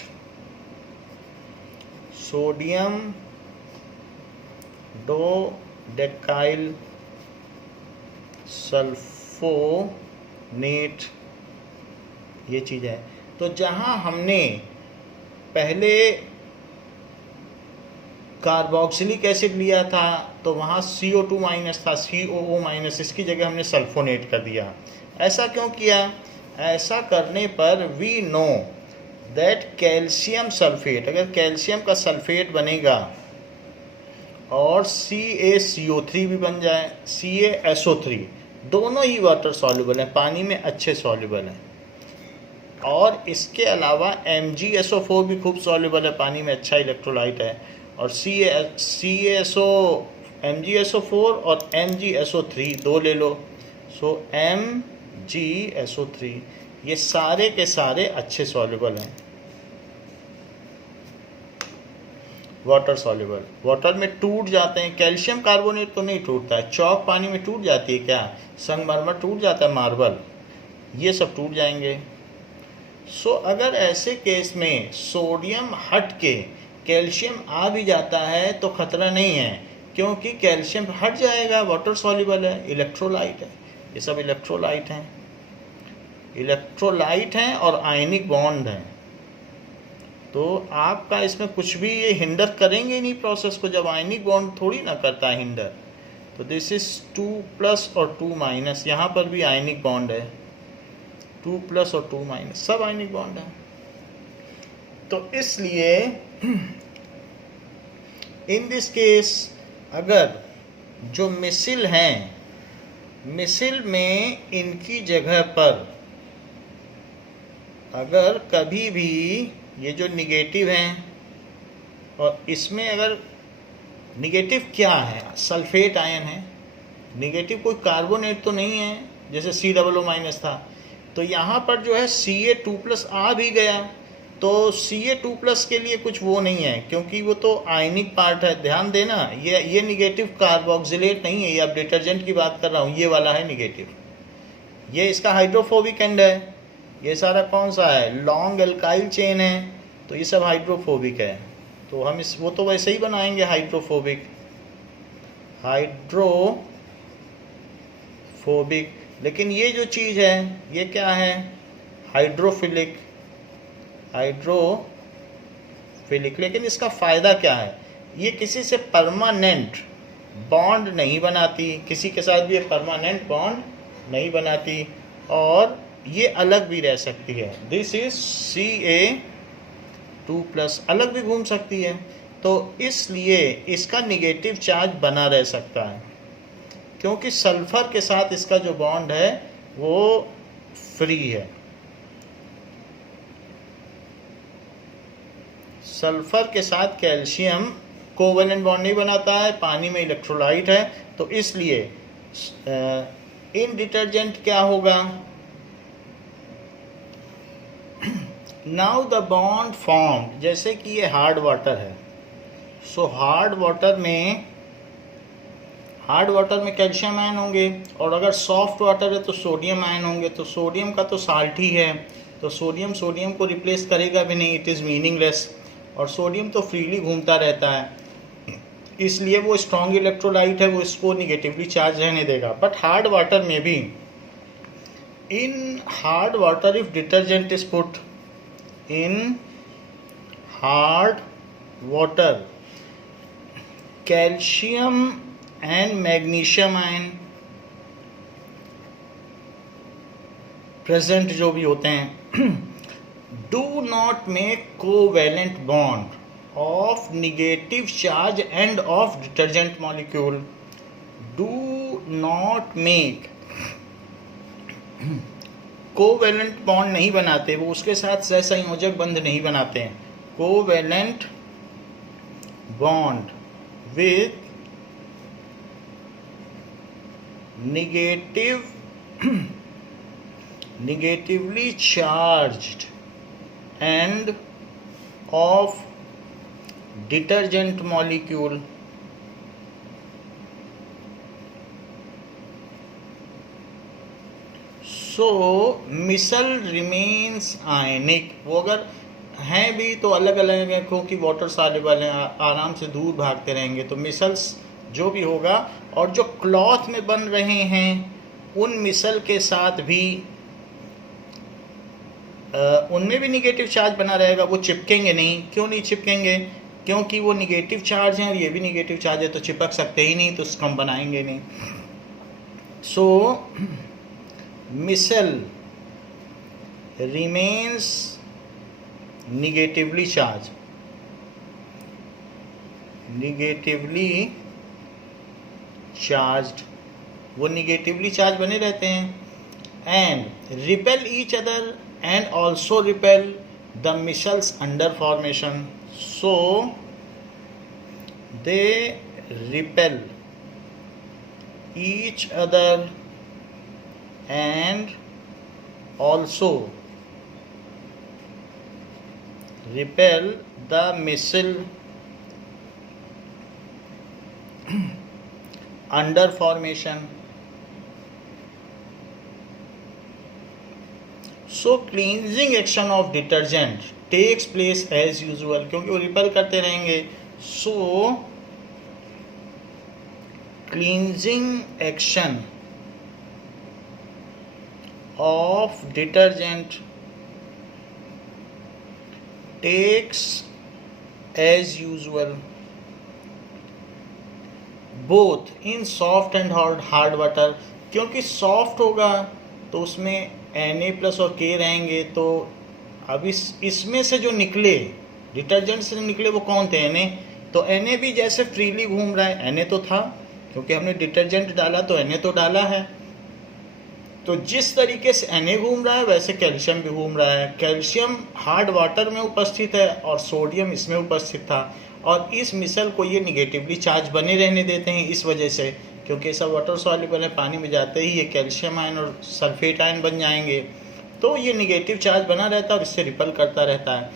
सोडियम डोडेकाइल सल्फोनेट, ये चीज़ है। तो जहाँ हमने पहले कार्बोक्सिलिक एसिड लिया था तो वहाँ CO2- था, COO-, इसकी जगह हमने सल्फोनेट कर दिया। ऐसा क्यों किया? ऐसा करने पर we know that calcium sulphate, अगर कैल्शियम का सल्फेट बनेगा और CaCO3 भी बन जाए, CaSO3, दोनों ही वाटर सॉल्युबल हैं, पानी में अच्छे सॉल्युबल हैं, और इसके अलावा MgSO4 भी खूब सॉल्युबल है, पानी में अच्छा इलेक्ट्रोलाइट है, और MgSO4 और MgSO3 दो ले लो, सो MgSO3, ये सारे के सारे अच्छे सॉल्युबल हैं, वाटर सॉल्युबल, वाटर में टूट जाते हैं। कैल्शियम कार्बोनेट तो नहीं टूटता है, चौक पानी में टूट जाती है क्या, संगमरमर टूट जाता है, मार्बल, ये सब टूट जाएंगे। सो अगर ऐसे केस में सोडियम हट के कैल्शियम आ भी जाता है तो खतरा नहीं है, क्योंकि कैल्शियम हट जाएगा, वाटर सॉल्युबल है, इलेक्ट्रोलाइट है, ये सब इलेक्ट्रोलाइट हैं, इलेक्ट्रोलाइट हैं और आयनिक बॉन्ड हैं, तो आपका इसमें कुछ भी ये हिंडर करेंगे ही नहीं प्रोसेस को, जब आयनिक बॉन्ड थोड़ी ना करता है हिंडर। तो दिस इज 2+ और 2-, यहाँ पर भी आयनिक बॉन्ड है, 2+ और 2-, सब आयनिक बॉन्ड है। तो इसलिए इन दिस केस अगर जो मिसिल हैं, मिसिल में इनकी जगह पर अगर कभी भी ये जो निगेटिव हैं, और इसमें अगर निगेटिव क्या है, सल्फेट आयन है, निगेटिव कोई कार्बोनेट तो नहीं है जैसे COO- था, तो यहाँ पर जो है Ca2+ आ भी गया, तो Ca2+ के लिए कुछ वो नहीं है, क्योंकि वो तो आयनिक पार्ट है। ध्यान देना, ये निगेटिव कार्बोक्सिलेट नहीं है, ये अब डिटर्जेंट की बात कर रहा हूँ, ये वाला है निगेटिव, ये इसका हाइड्रोफोबिक एंड है, ये सारा कौन सा है, लॉन्ग एल्काइल चेन है, तो ये सब हाइड्रोफोबिक है, तो हम वो तो वैसे ही बनाएंगे हाइड्रोफोबिक, लेकिन ये जो चीज़ है ये क्या है, हाइड्रोफिलिक, लेकिन इसका फ़ायदा क्या है, ये किसी से परमानेंट बॉन्ड नहीं बनाती, किसी के साथ भी ये परमानेंट बॉन्ड नहीं बनाती, और ये अलग भी रह सकती है, दिस इज Ca2+, अलग भी घूम सकती है, तो इसलिए इसका निगेटिव चार्ज बना रह सकता है, क्योंकि सल्फर के साथ इसका जो बॉन्ड है वो फ्री है। सल्फर के साथ कैल्शियम कोवेलेंट बॉन्ड नहीं बनाता है, पानी में इलेक्ट्रोलाइट है, तो इसलिए इन डिटर्जेंट क्या होगा, नाउ द बॉन्ड फॉर्म, जैसे कि ये हार्ड वाटर है, सो हार्ड वाटर में कैल्शियम आयन होंगे, और अगर सॉफ्ट वाटर है तो सोडियम आयन होंगे, तो सोडियम का तो साल्ट ही है, तो सोडियम को रिप्लेस करेगा भी नहीं, इट इज़ मीनिंगलेस, और सोडियम तो फ्रीली घूमता रहता है, इसलिए वो स्ट्रॉन्ग इलेक्ट्रोलाइट है, वो इसको निगेटिवली चार्ज रहने देगा। बट हार्ड वाटर में भी, इन hard water if detergent is put in hard water, calcium and magnesium ion present जो भी होते हैं, do not make covalent bond of negative charge end of detergent molecule, do not make covalent bond नहीं बनाते, वो उसके साथ सहसंयोजक बंध नहीं बनाते हैं, covalent bond with negatively charged end of detergent molecule, so micelle remains ionic, वो अगर हैं भी तो अलग अलग हैं, क्योंकि वाटर सॉल्युबल हैं, आराम से दूर भागते रहेंगे, तो मिसल्स जो भी होगा, और जो क्लॉथ में बन रहे हैं उन मिसल के साथ भी उनमें भी निगेटिव चार्ज बना रहेगा, वो चिपकेंगे नहीं। क्यों नहीं चिपकेंगे, क्योंकि वो निगेटिव चार्ज हैं और ये भी निगेटिव चार्ज है, तो चिपक सकते ही नहीं, तो उसको हम बनाएंगे नहीं। सो मिसल रिमेन्स निगेटिवली चार्ज्ड, वो निगेटिवली चार्ज बने रहते हैं, and repel each other and also repel the micelles under formation, so they repel each other and also repel the missile under formation. So cleansing action of detergent takes place as usual, क्योंकि वो repel करते रहेंगे, so cleansing action of detergent takes as usual both in soft and hard water, क्योंकि soft होगा तो उसमें Na+ और K रहेंगे, तो अब इसमें से जो निकले, डिटर्जेंट से निकले वो कौन थे, Na, तो Na भी जैसे फ्रीली घूम रहा है, Na तो था, क्योंकि हमने डिटर्जेंट डाला तो Na तो डाला है, तो जिस तरीके से Na घूम रहा है वैसे कैल्शियम भी घूम रहा है। कैल्शियम हार्ड वाटर में उपस्थित है और सोडियम इसमें उपस्थित था, और इस मिसल को ये निगेटिवली चार्ज बने रहने देते हैं, इस वजह से, क्योंकि सब वाटर सॉल्युबल है, पानी में जाते ही ये कैल्शियम आयन और सल्फेट आयन बन जाएंगे, तो ये निगेटिव चार्ज बना रहता है और इससे रिपल करता रहता है।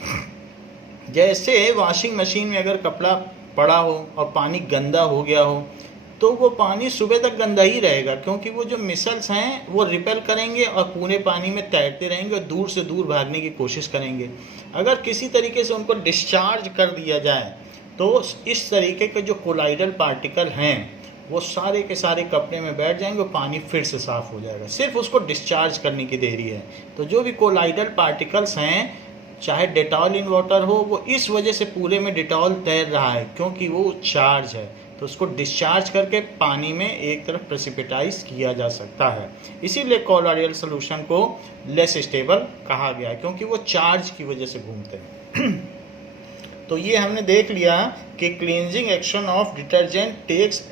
जैसे वॉशिंग मशीन में अगर कपड़ा पड़ा हो और पानी गंदा हो गया हो, तो वो पानी सुबह तक गंदा ही रहेगा, क्योंकि वो जो मिसल्स हैं वो रिपेल करेंगे और पूरे पानी में तैरते रहेंगे और दूर से दूर भागने की कोशिश करेंगे। अगर किसी तरीके से उनको डिस्चार्ज कर दिया जाए तो इस तरीके के जो कोलाइडल पार्टिकल हैं वो सारे के सारे कपड़े में बैठ जाएंगे और पानी फिर से साफ़ हो जाएगा, सिर्फ उसको डिस्चार्ज करने की देरी है। तो जो भी कोलाइडल पार्टिकल्स हैं, चाहे डेटॉल इन वाटर हो, वो इस वजह से पूरे में डेटॉल तैर रहा है क्योंकि वो चार्ज है, तो उसको डिस्चार्ज करके पानी में एक तरफ प्रेसिपिटाइज किया जा सकता है। इसीलिए कोलोइडल सॉल्यूशन को लेस स्टेबल कहा गया है, क्योंकि वो चार्ज की वजह से घूमते हैं। तो ये हमने देख लिया कि cleansing action of detergent takes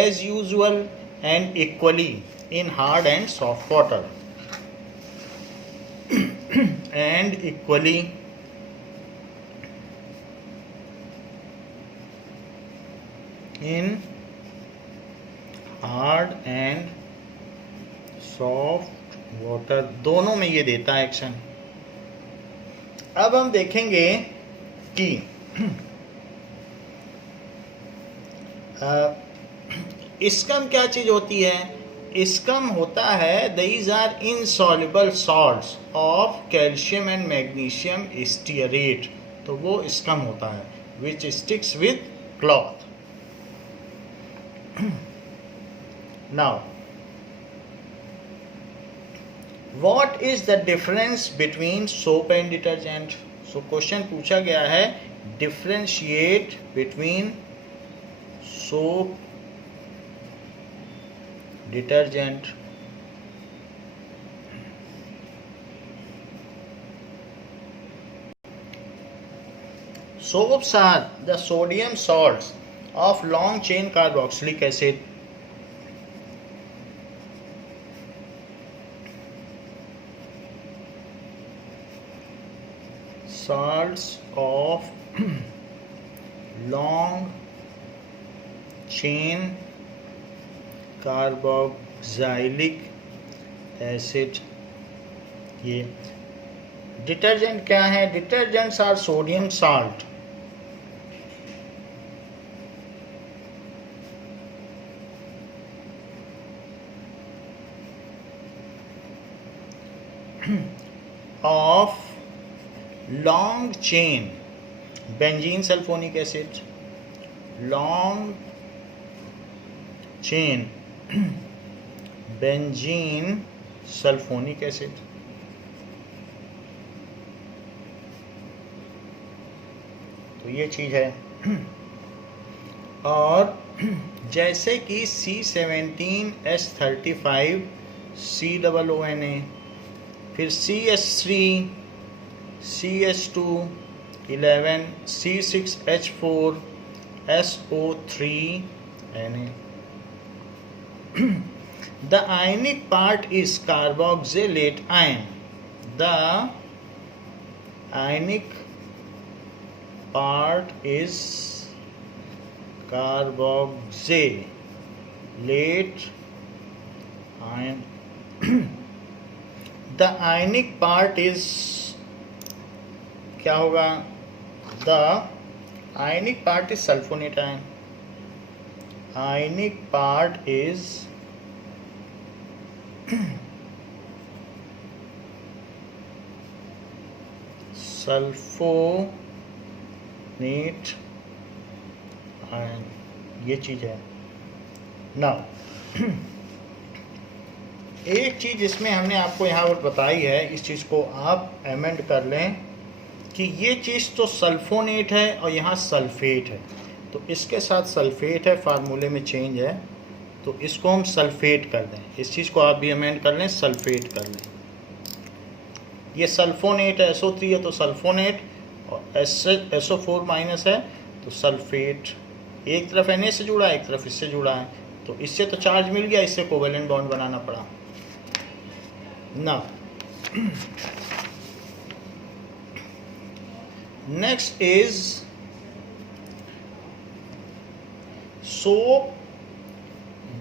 as usual and equally in hard and soft water and equally in hard and soft water, दोनों में ये देता है एक्शन। अब हम देखेंगे कि स्कम क्या चीज होती है। स्कम होता है these are insoluble salts of calcium and magnesium stearate, तो वो स्कम होता है which sticks with cloth. Now what is the difference between soap and detergent. So question पूछा गया है differentiate between soap detergent soaps are the sodium salts of long chain carboxylic acid, salts of long chain carboxylic acid. ये detergent क्या है। Detergents are sodium salt of long chain benzene sulphonic acid, long chain benzene sulphonic acid. तो ये चीज है। और जैसे कि C17H35 COONA, फिर CH3 CH2 11 C6H4 SO3Na। The ionic part is carboxylate ion. The ionic part is carboxylate ion. The ionic part is क्या होगा। The ionic part is sulfonate ion. Ionic part is sulphonate ion, ये चीज है ना। एक चीज इसमें हमने आपको यहाँ पर बताई है, इस चीज को आप एमेंड कर लें कि ये चीज तो सल्फोनेट है और यहाँ सल्फेट है, तो इसके साथ सल्फेट है, फार्मूले में चेंज है, तो इसको हम सल्फेट कर दें। इस चीज़ को आप भी अमेंड कर लें, सल्फेट कर लें। ये सल्फोनेट है, SO3 है तो सल्फोनेट, और SO4 माइनस है तो सल्फेट। एक तरफ Na से जुड़ा है, एक तरफ इससे जुड़ा है, तो इससे तो चार्ज मिल गया, इससे कोवेलेंट बॉन्ड बनाना पड़ा ना। Next is soap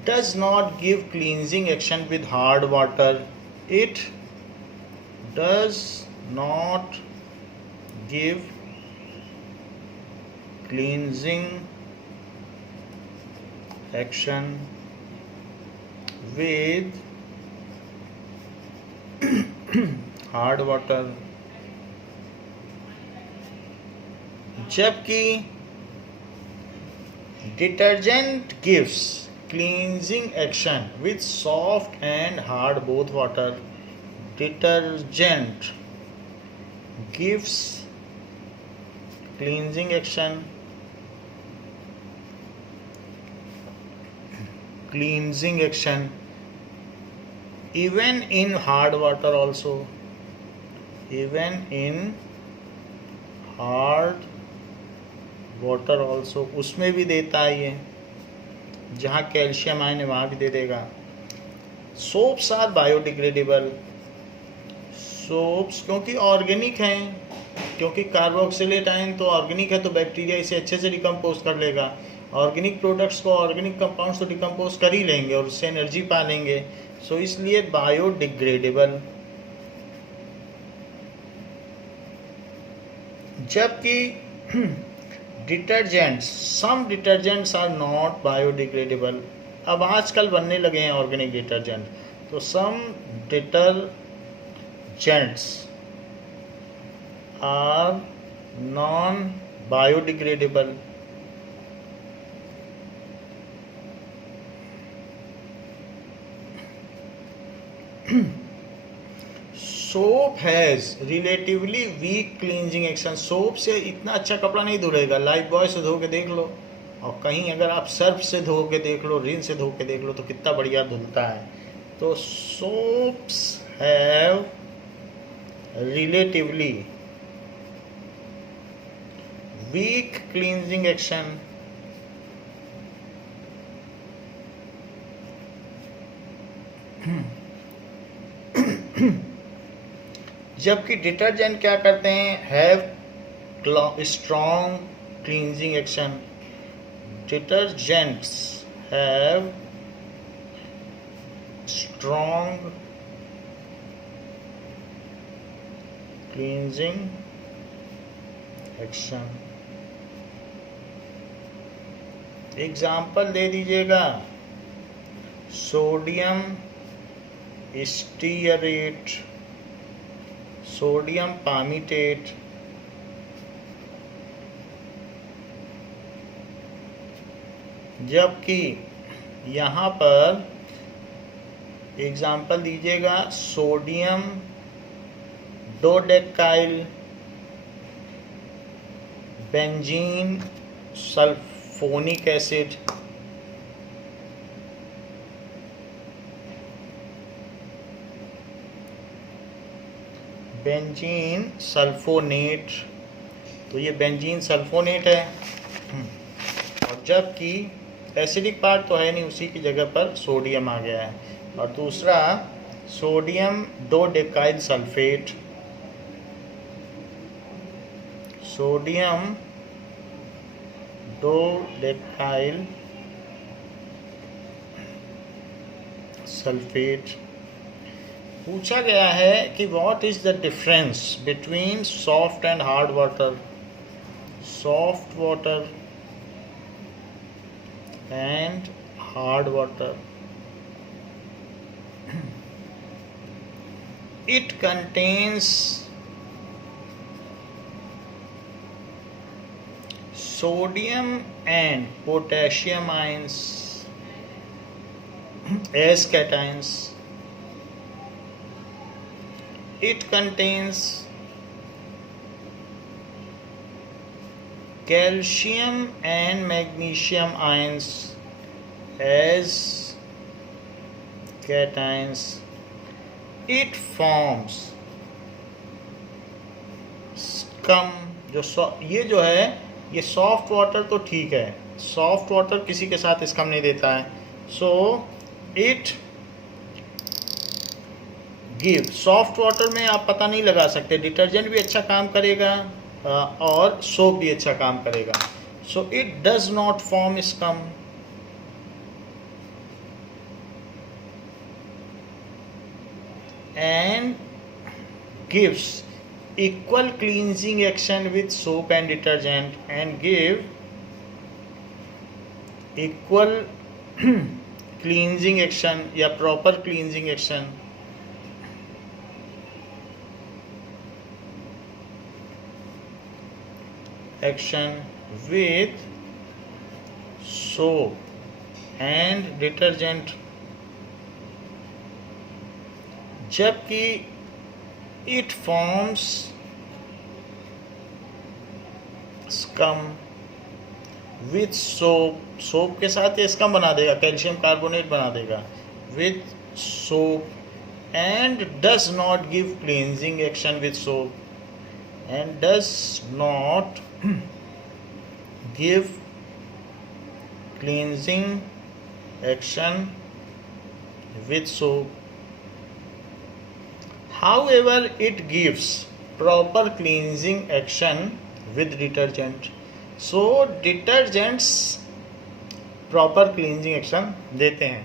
does not give cleansing action with hard water. It does not give cleansing action with hard water, जबकि detergent gives cleansing action with soft and hard both water. Detergent gives cleansing action cleansing action even in hard water also, even in hard water also, उसमें भी देता है ये, जहाँ calcium ion है वहाँ भी दे देगा। सोप्स आर बायोडिग्रेडेबल, सोप्स क्योंकि ऑर्गेनिक हैं, क्योंकि कार्बोक्सिलेट आयन तो ऑर्गेनिक है तो बैक्टीरिया इसे अच्छे से डिकम्पोज कर लेगा। ऑर्गेनिक प्रोडक्ट्स को, ऑर्गेनिक कंपाउंड्स को डिकम्पोज कर ही लेंगे और उससे एनर्जी पा लेंगे, सो इसलिए बायोडिग्रेडेबल। जबकि detergents, some detergents are not biodegradable. अब आजकल बनने लगे हैं ऑर्गेनिक डिटर्जेंट, तो some detergents are non biodegradable. Soap has relatively weak cleansing action. Soap से इतना अच्छा कपड़ा नहीं धुलेगा, लाइफ बॉय से धो के देख लो, और कहीं अगर आप सर्फ से धो के देख लो, रिन से धो के देख लो, तो कितना बढ़िया धुलता है। तो soaps have relatively weak cleansing action जबकि डिटर्जेंट क्या करते हैं, have strong cleansing action. Detergents have strong cleansing action. Example दे दीजिएगा, सोडियम स्टीयरेट, सोडियम पामीटेट, जबकि यहाँ पर एग्जाम्पल दीजिएगा sodium dodecyl benzene sulphonic acid. Benzene sulphonate, तो ये बेंजीन सल्फोनेट है, और जबकि एसिडिक पार्ट तो है नहीं, उसी की जगह पर सोडियम आ गया है। और दूसरा sodium dodecyl sulphate, sodium dodecyl sulphate. पूछा गया है कि what is the difference between soft and hard water, soft water and hard water. It contains sodium and potassium ions as cations. It contains calcium and magnesium ions as cations. It forms scum। ये जो है, ये soft water तो ठीक है, soft water किसी के साथ स्कम नहीं देता है, so it give. Soft water में आप पता नहीं लगा सकते, डिटर्जेंट भी अच्छा काम करेगा और सोप भी अच्छा काम करेगा, so it does not form scum. And gives equal cleansing action with soap and detergent, and give equal cleansing action या proper cleansing action with soap and detergent, जबकि it forms scum with soap, soap के साथ ये इसका बना देगा, calcium carbonate बना देगा, with soap, and does not give cleansing action with soap, and does not give cleansing action with soap. However, it gives proper cleansing action with detergent. So detergents proper cleansing action देते हैं.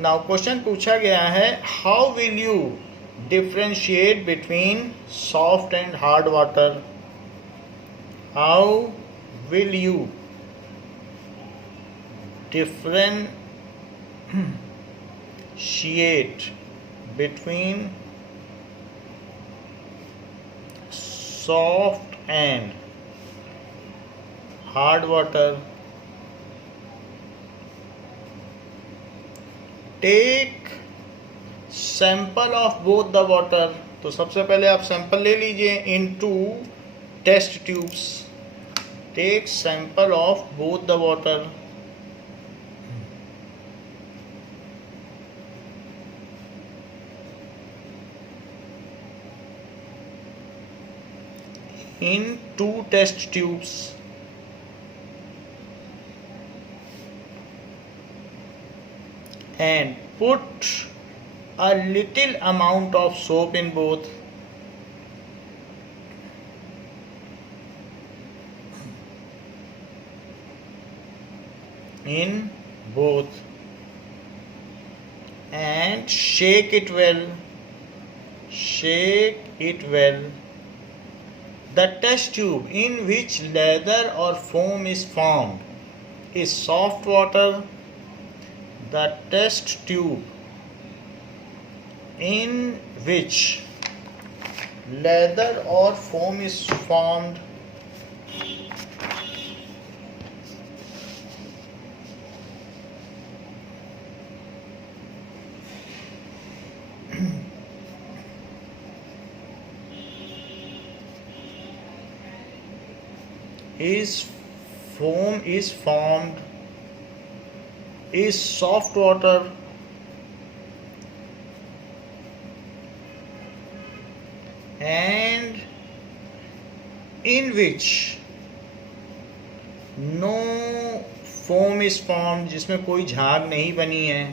Now question पूछा गया है, how will you differentiate between soft and hard water. How will you differentiate between soft and hard water. Take sample of both the water. तो सबसे पहले आप sample ले लीजिए in 2 test tubes. Take sample of both the water. In 2 test tubes. And put a little amount of soap in both. In both, and shake it well. Shake it well. The test tube in which lather or foam is formed is soft water. The test tube in which lather or foam is formed is formed is soft water. And in which no foam is formed, जिसमें कोई झाग नहीं बनी है,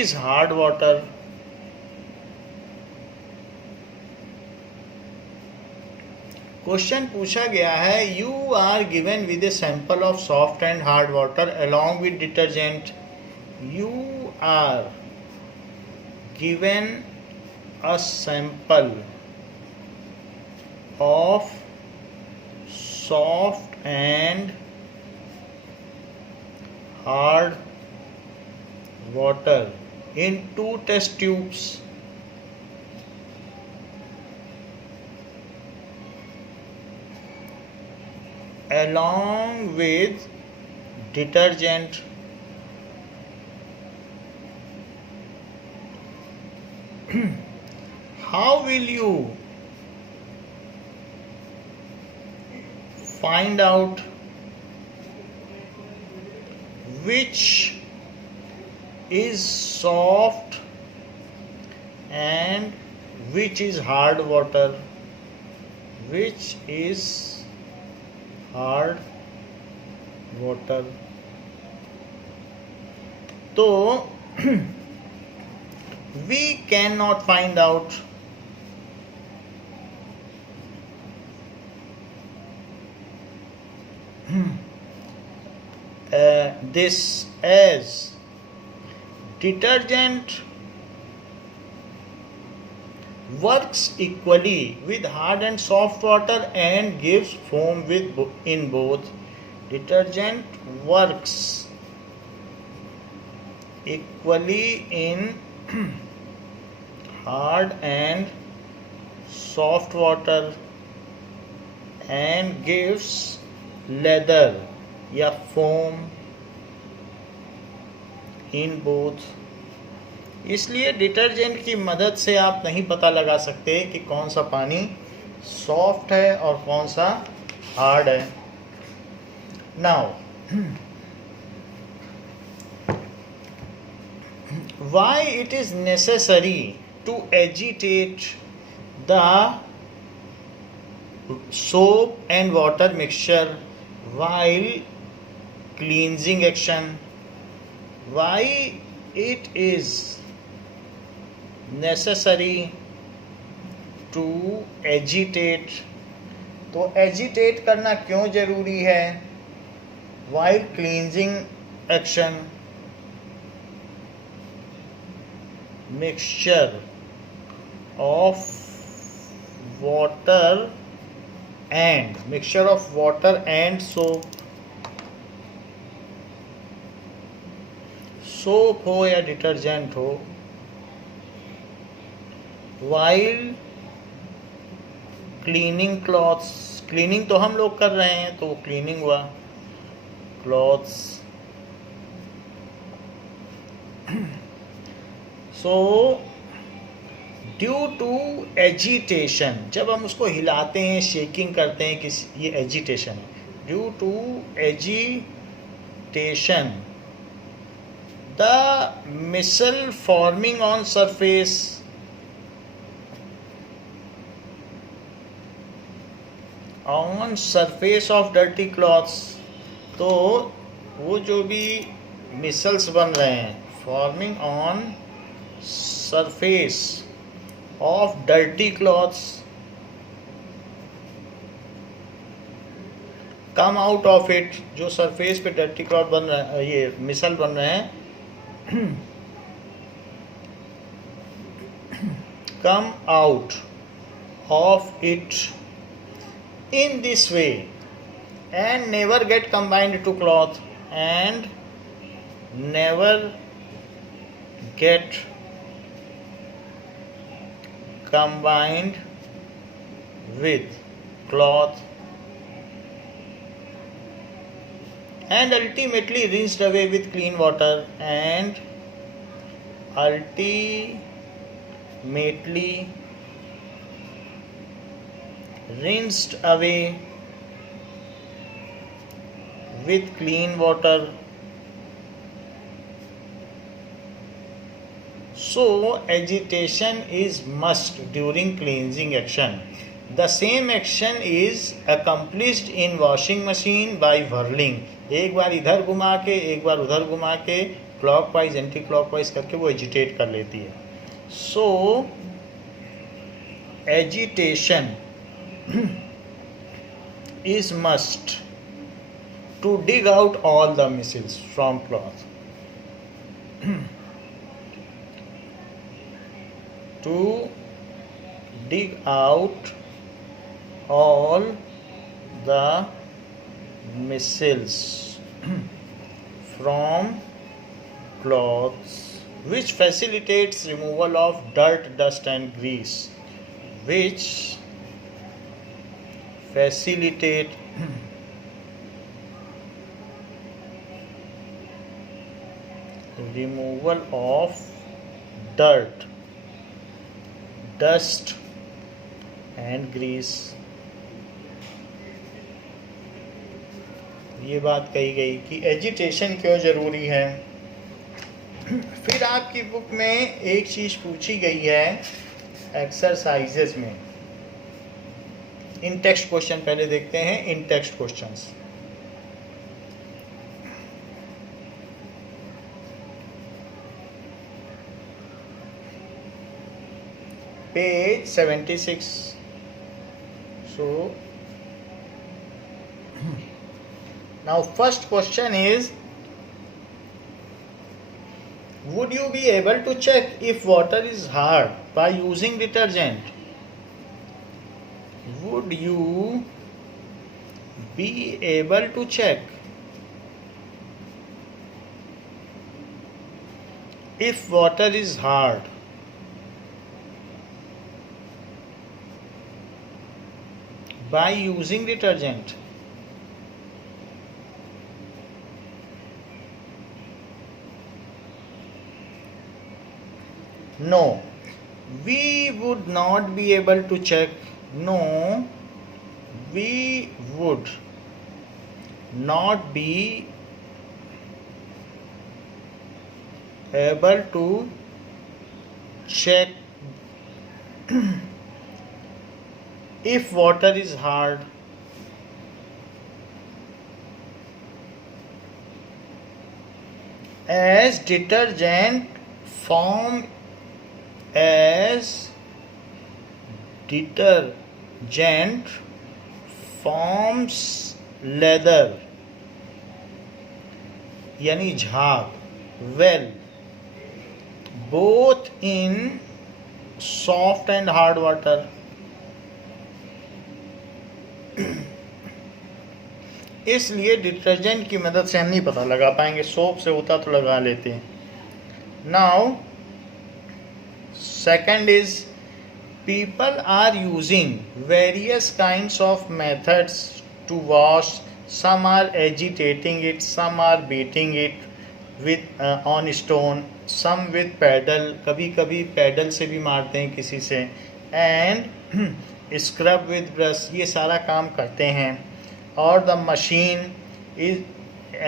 is hard water. Question पूछा गया है, you are given with a sample of soft and hard water along with detergent. You are given a sample of soft and hard water in 2 test tubes. Along with detergent. How will you find out which is soft and which is hard water? Which is hard water? तो we cannot find out this, as detergent works equally with hard and soft water and gives foam with in both. Detergent works equally in hard and soft water and gives leather या foam in both. इसलिए detergent की मदद से आप नहीं पता लगा सकते कि कौन सा पानी सॉफ्ट है और कौन सा हार्ड है. Now why it is necessary to agitate the soap and water mixture while cleansing action. Why it is necessary to agitate. तो agitate करना क्यों जरूरी है while cleansing action. Mixture of water and soap हो या detergent हो, while cleaning clothes. Cleaning तो हम लोग कर रहे हैं तो क्लीनिंग हुआ. clothes. So due to agitation, जब हम उसको हिलाते हैं, शेकिंग करते हैं, ये एजिटेशन है. Due to agitation the micelle forming on surface of dirty clothes. तो वो जो भी मिसल्स बन रहे हैं, forming on surface of dirty cloths come out of it. जो सरफेस पे डर्टी क्लॉथ बन रहा है, ये मिसल बन रहे हैं, come out of it in this way and never get combined to cloth and never get combined with cloth and ultimately rinsed away with clean water and ultimately rinsed away with clean water. So agitation is must during cleansing action. The same action is accomplished in washing machine by whirling. एक बार इधर घुमा के एक बार उधर घुमा के clockwise anti clockwise करके वो एजिटेट कर लेती है. So agitation is must to dig out all the missiles from cloth. To dig out all the missiles from clothes, which facilitates removal of dirt, dust and grease. Which facilitate removal of dirt, dust and grease. ये बात कही गई कि agitation क्यों ज़रूरी है. फिर आपकी बुक में एक चीज़ पूछी गई है एक्सरसाइजेज में. इन टेक्स्ट क्वेश्चन पहले देखते हैं. इन text questions page 76. So now first question is, would you be able to check if water is hard by using detergent? Would you be able to check if water is hard by using detergent? No, we would not be able to check no, we would not be able to check if water is hard. As detergent forms leather, यानी झाग. Well, both in soft and hard water. इसलिए detergent की मदद से हम नहीं पता लगा पाएंगे, सोप से होता तो लगा लेते हैं. Now second is people are using various kinds of methods to wash. Some are agitating it, some are beating it with on stone, some with paddle, कभी कभी पैडल से भी मारते हैं किसी से, and scrub with brush. ये सारा काम करते हैं. और the machine is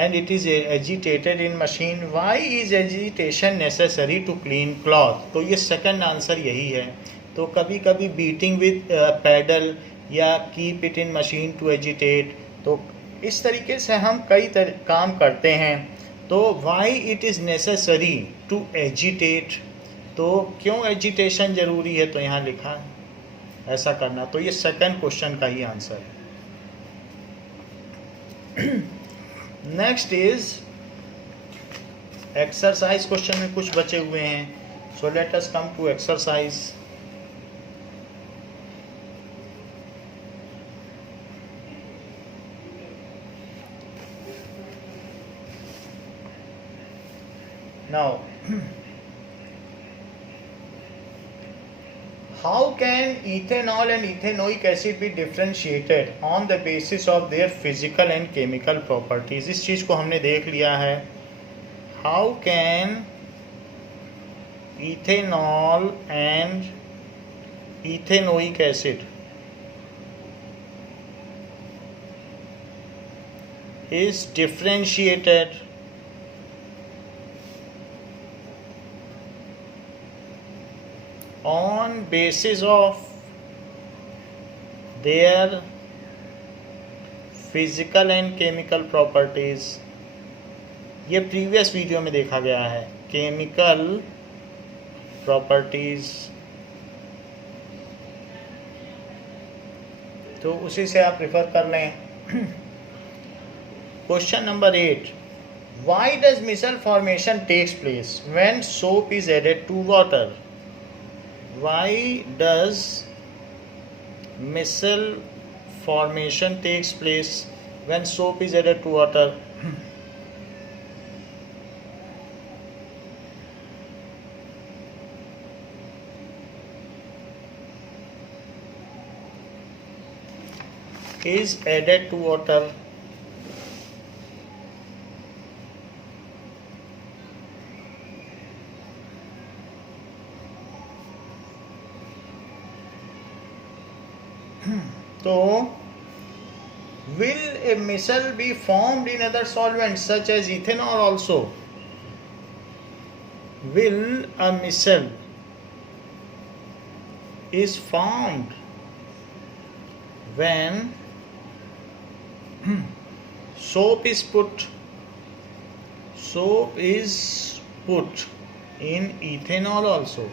and it is agitated in machine. Why is agitation necessary to clean cloth? तो ये सेकंड आंसर यही है. तो कभी कभी बीटिंग विद पैडल या keep it in machine to agitate. तो इस तरीके से हम कई काम करते हैं. तो why it is necessary to agitate, तो क्यों एजिटेशन ज़रूरी है, तो यहाँ लिखा ऐसा करना. तो ये सेकंड क्वेश्चन का ही आंसर है. Next is exercise. क्वेश्चन में कुछ बचे हुए हैं. So let us come to exercise. Now, how can ethanol and ethanoic acid be differentiated on the basis of their physical and chemical properties? इस चीज़ को हमने देख लिया है. How can ethanol and ethanoic acid is differentiated on basis of their physical and chemical properties. ये previous video में देखा गया है. केमिकल प्रॉपर्टीज, तो उसी से आप रेफर कर लें. Question number 8. Why does micelle formation takes place when soap is added to water? Why does micelle formation takes place when soap is added to water? Is added to water. So, will a micelle be formed in other solvents such as ethanol also? Will a micelle is formed when soap is put in ethanol also?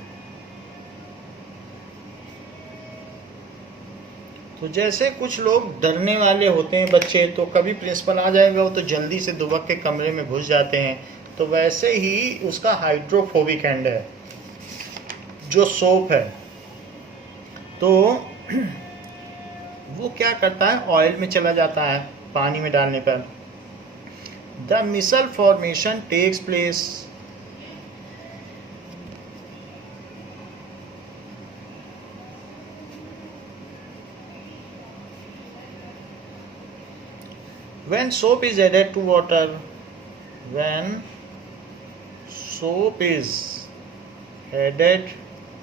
तो जैसे कुछ लोग डरने वाले होते हैं बच्चे, तो कभी प्रिंसिपल आ जाएगा वो तो जल्दी से दुबक के कमरे में घुस जाते हैं. तो वैसे ही उसका हाइड्रोफोबिक एंड है जो सोप है. तो वो क्या करता है, ऑयल में चला जाता है पानी में डालने पर. The micelle formation takes place when soap is added to water. When soap is added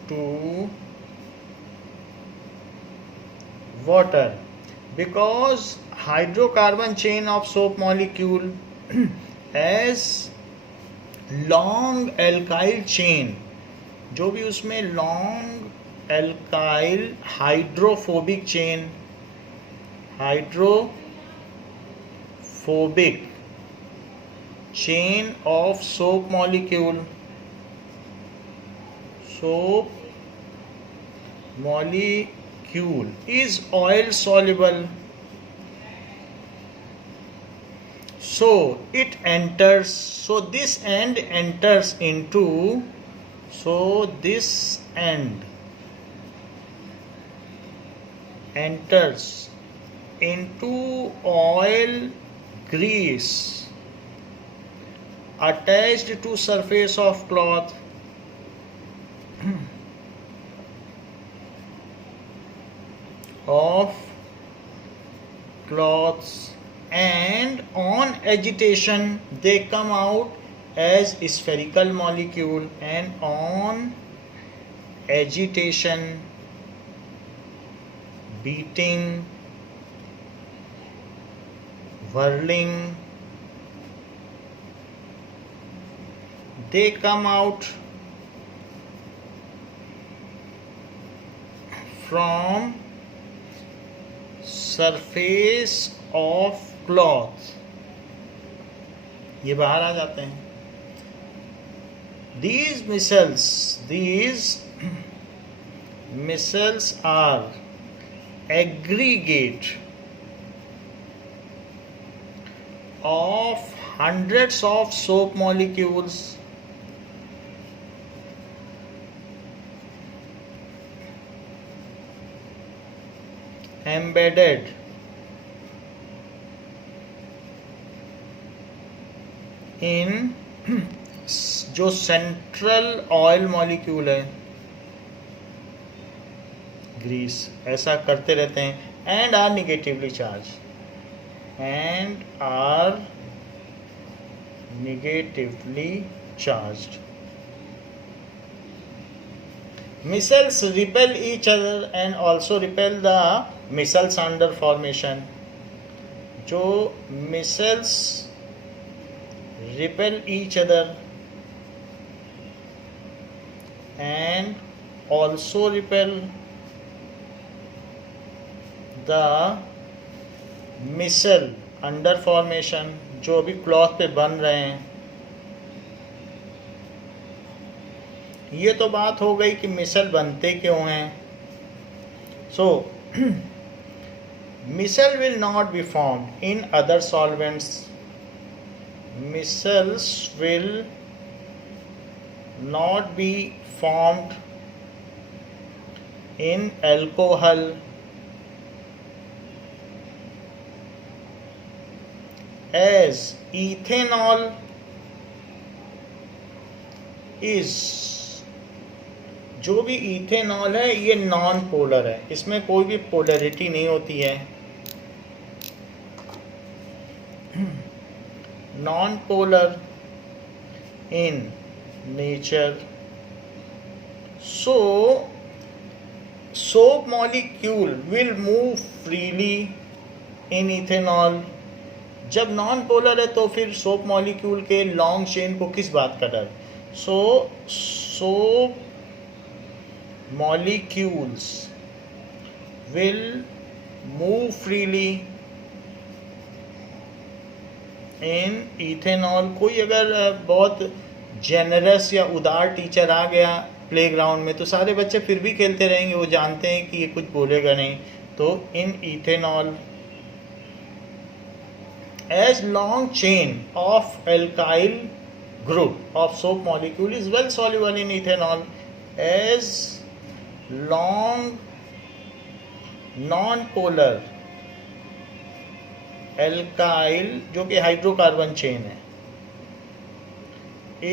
to water, because hydrocarbon chain of soap molecule as long alkyl chain, जो भी उसमें long alkyl hydrophobic chain, hydrophobic chain of soap molecule is oil soluble, so it enters, so this end enters into, so this end enters into oil grease attached to surface of cloth cloths, and on agitation they come out as spherical molecule, and on agitation, beating, whirling, they come out from surface of cloth, ये बाहर आ जाते हैं. These micelles are aggregate of hundreds of soap molecules embedded in जो central oil molecule है, grease, ऐसा करते रहते हैं, and are negatively charged. Micelles repel each other and also repel the micelles under formation. जो micelles repel each other and also repel the micelle under formation, जो अभी cloth पे बन रहे हैं. ये तो बात हो गई कि मिसल बनते क्यों हैं. So micelle will not be formed in other solvents. Micelles will not be formed in alcohol, as ethanol is, जो भी इथेनॉल है ये नॉन पोलर है, इसमें कोई भी पोलरिटी नहीं होती है. Non polar in nature. So soap molecule will move freely in ethanol. जब नॉन पोलर है तो फिर सोप मॉलिक्यूल के लॉन्ग चेन को किस बात का डर. So soap molecules will move freely in ethanol. कोई अगर बहुत जेनरस या उदार टीचर आ गया प्लेग्राउंड में तो सारे बच्चे फिर भी खेलते रहेंगे, वो जानते हैं कि ये कुछ बोलेगा नहीं. तो इन ethanol, as long chain of alkyl group of soap molecule is well soluble in ethanol, as long non-polar alkyl जो कि हाइड्रोकार्बन चेन है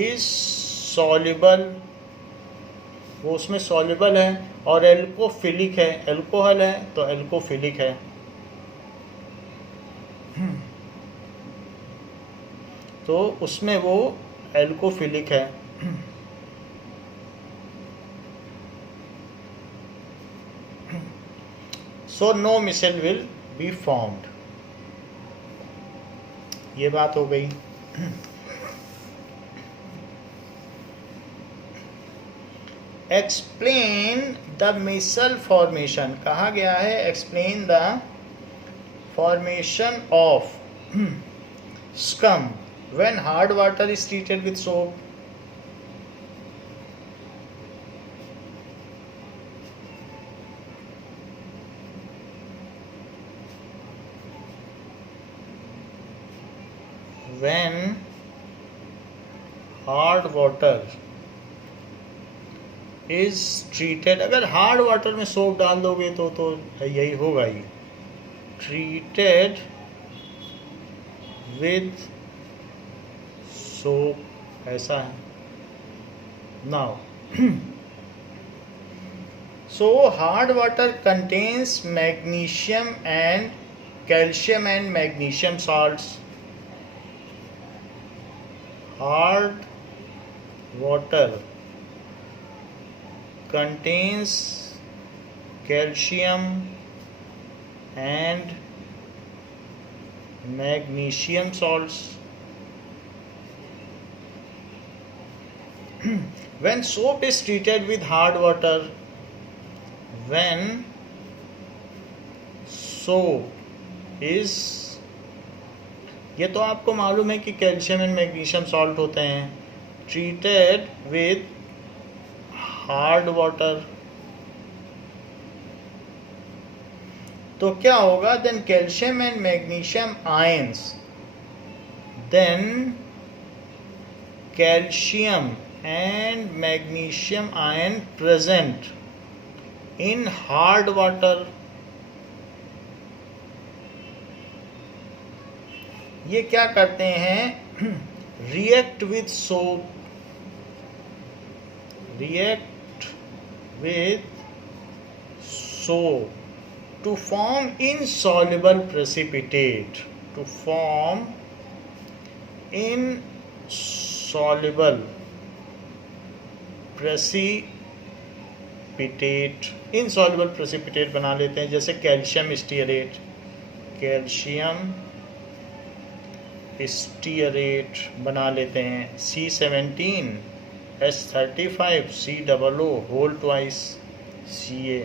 is soluble, वो उसमें soluble है, और एल्कोफिलिक है, एल्कोहल है तो एल्कोफिलिक है. तो उसमें वो एल्कोफिलिक है. so no missile will be formed. ये बात हो गई. Explain the missile formation. कहा गया है explain the formation of scum when hard water is treated with soap. When hard water is treated, अगर हार्ड वाटर में सोप डाल दोगे तो यही होगा ही. Treated with soap, ऐसा है. Now so hard water contains magnesium and calcium and magnesium salts. Hard water contains calcium and magnesium salts. When soap is treated with hard water, when soap is, ये तो आपको मालूम है कि calcium and magnesium salt होते हैं. Treated with hard water, तो क्या होगा? Then calcium and magnesium ions, then calcium and magnesium ion present in hard water. ये क्या करते हैं? React with soap, react with soap to form insoluble precipitate, to form insoluble precipitate. Insoluble precipitate बना लेते हैं, जैसे कैल्शियम स्टीयरेट, कैल्शियम स्टीयरेट बना लेते हैं. C17H35 COO whole twice Ca,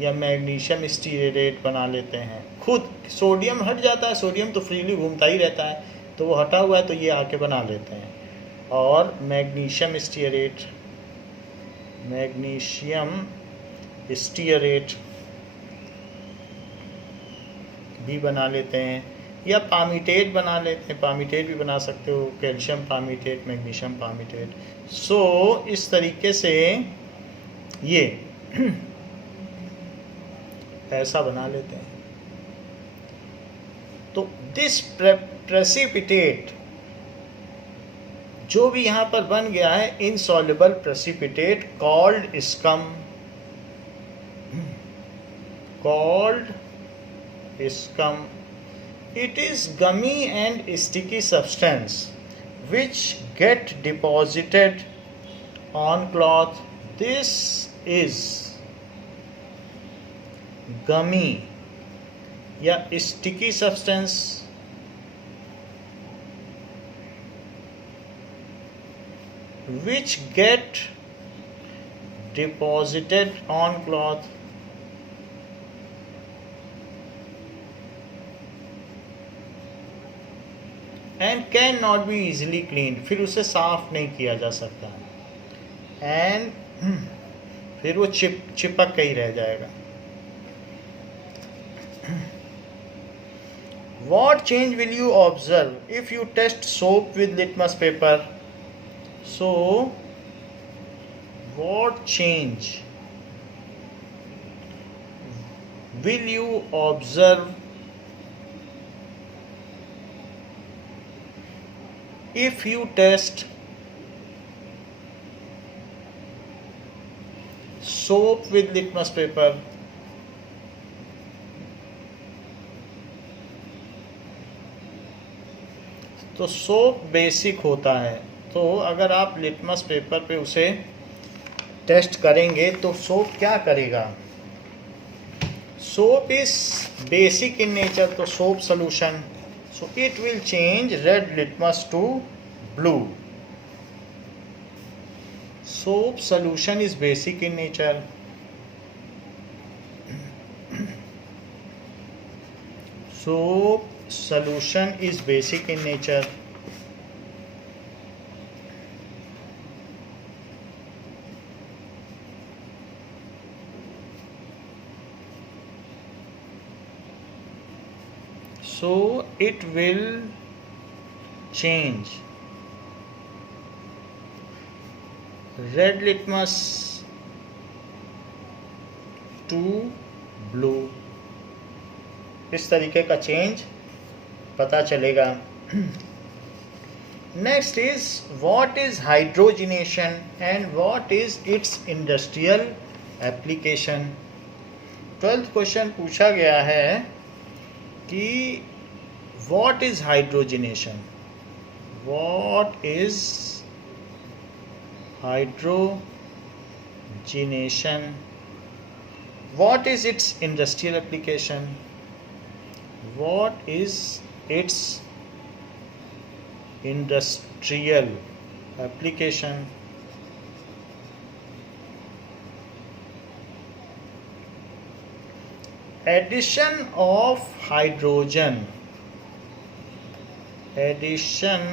या मैग्नीशियम स्टीयरेट बना लेते हैं. खुद सोडियम हट जाता है, सोडियम तो फ्रीली घूमता ही रहता है, तो वो हटा हुआ है तो ये आके बना लेते हैं. और मैग्नीशियम स्टीयरेट, मैग्नीशियम स्टीयरेट भी बना लेते हैं, या पामीटेट बना लेते हैं. पामीटेट भी बना सकते हो, कैल्शियम पामीटेट, मैग्नीशियम पामीटेट. सो इस तरीके से ये ऐसा बना लेते हैं. तो दिस प्रेसिपिटेट जो भी यहाँ पर बन गया है, insoluble precipitate called scum, called scum. It is gummy and sticky substance which get deposited on cloth. This is gummy या sticky substance which get deposited on cloth. And can not be easily clean, फिर उसे साफ नहीं किया जा सकता, and फिर वो चिपक के ही रह जाएगा. What change will you observe if you test soap with litmus paper? So, what change will you observe if you test soap with litmus paper? तो सोप बेसिक होता है, तो अगर आप लिटमस पेपर पे उसे टेस्ट करेंगे तो सोप क्या करेगा? soap is basic in nature, तो soap solution, so it will change red litmus to blue. Soap solution is basic in nature. Soap solution is basic in nature. So it will change red litmus to blue. इस तरीके का change पता चलेगा. Next is what is hydrogenation and what is it's industrial application. 12th question पूछा गया है कि what is hydrogenation, what is hydrogenation, what is it's industrial application, what is its industrial application. Addition of hydrogen, addition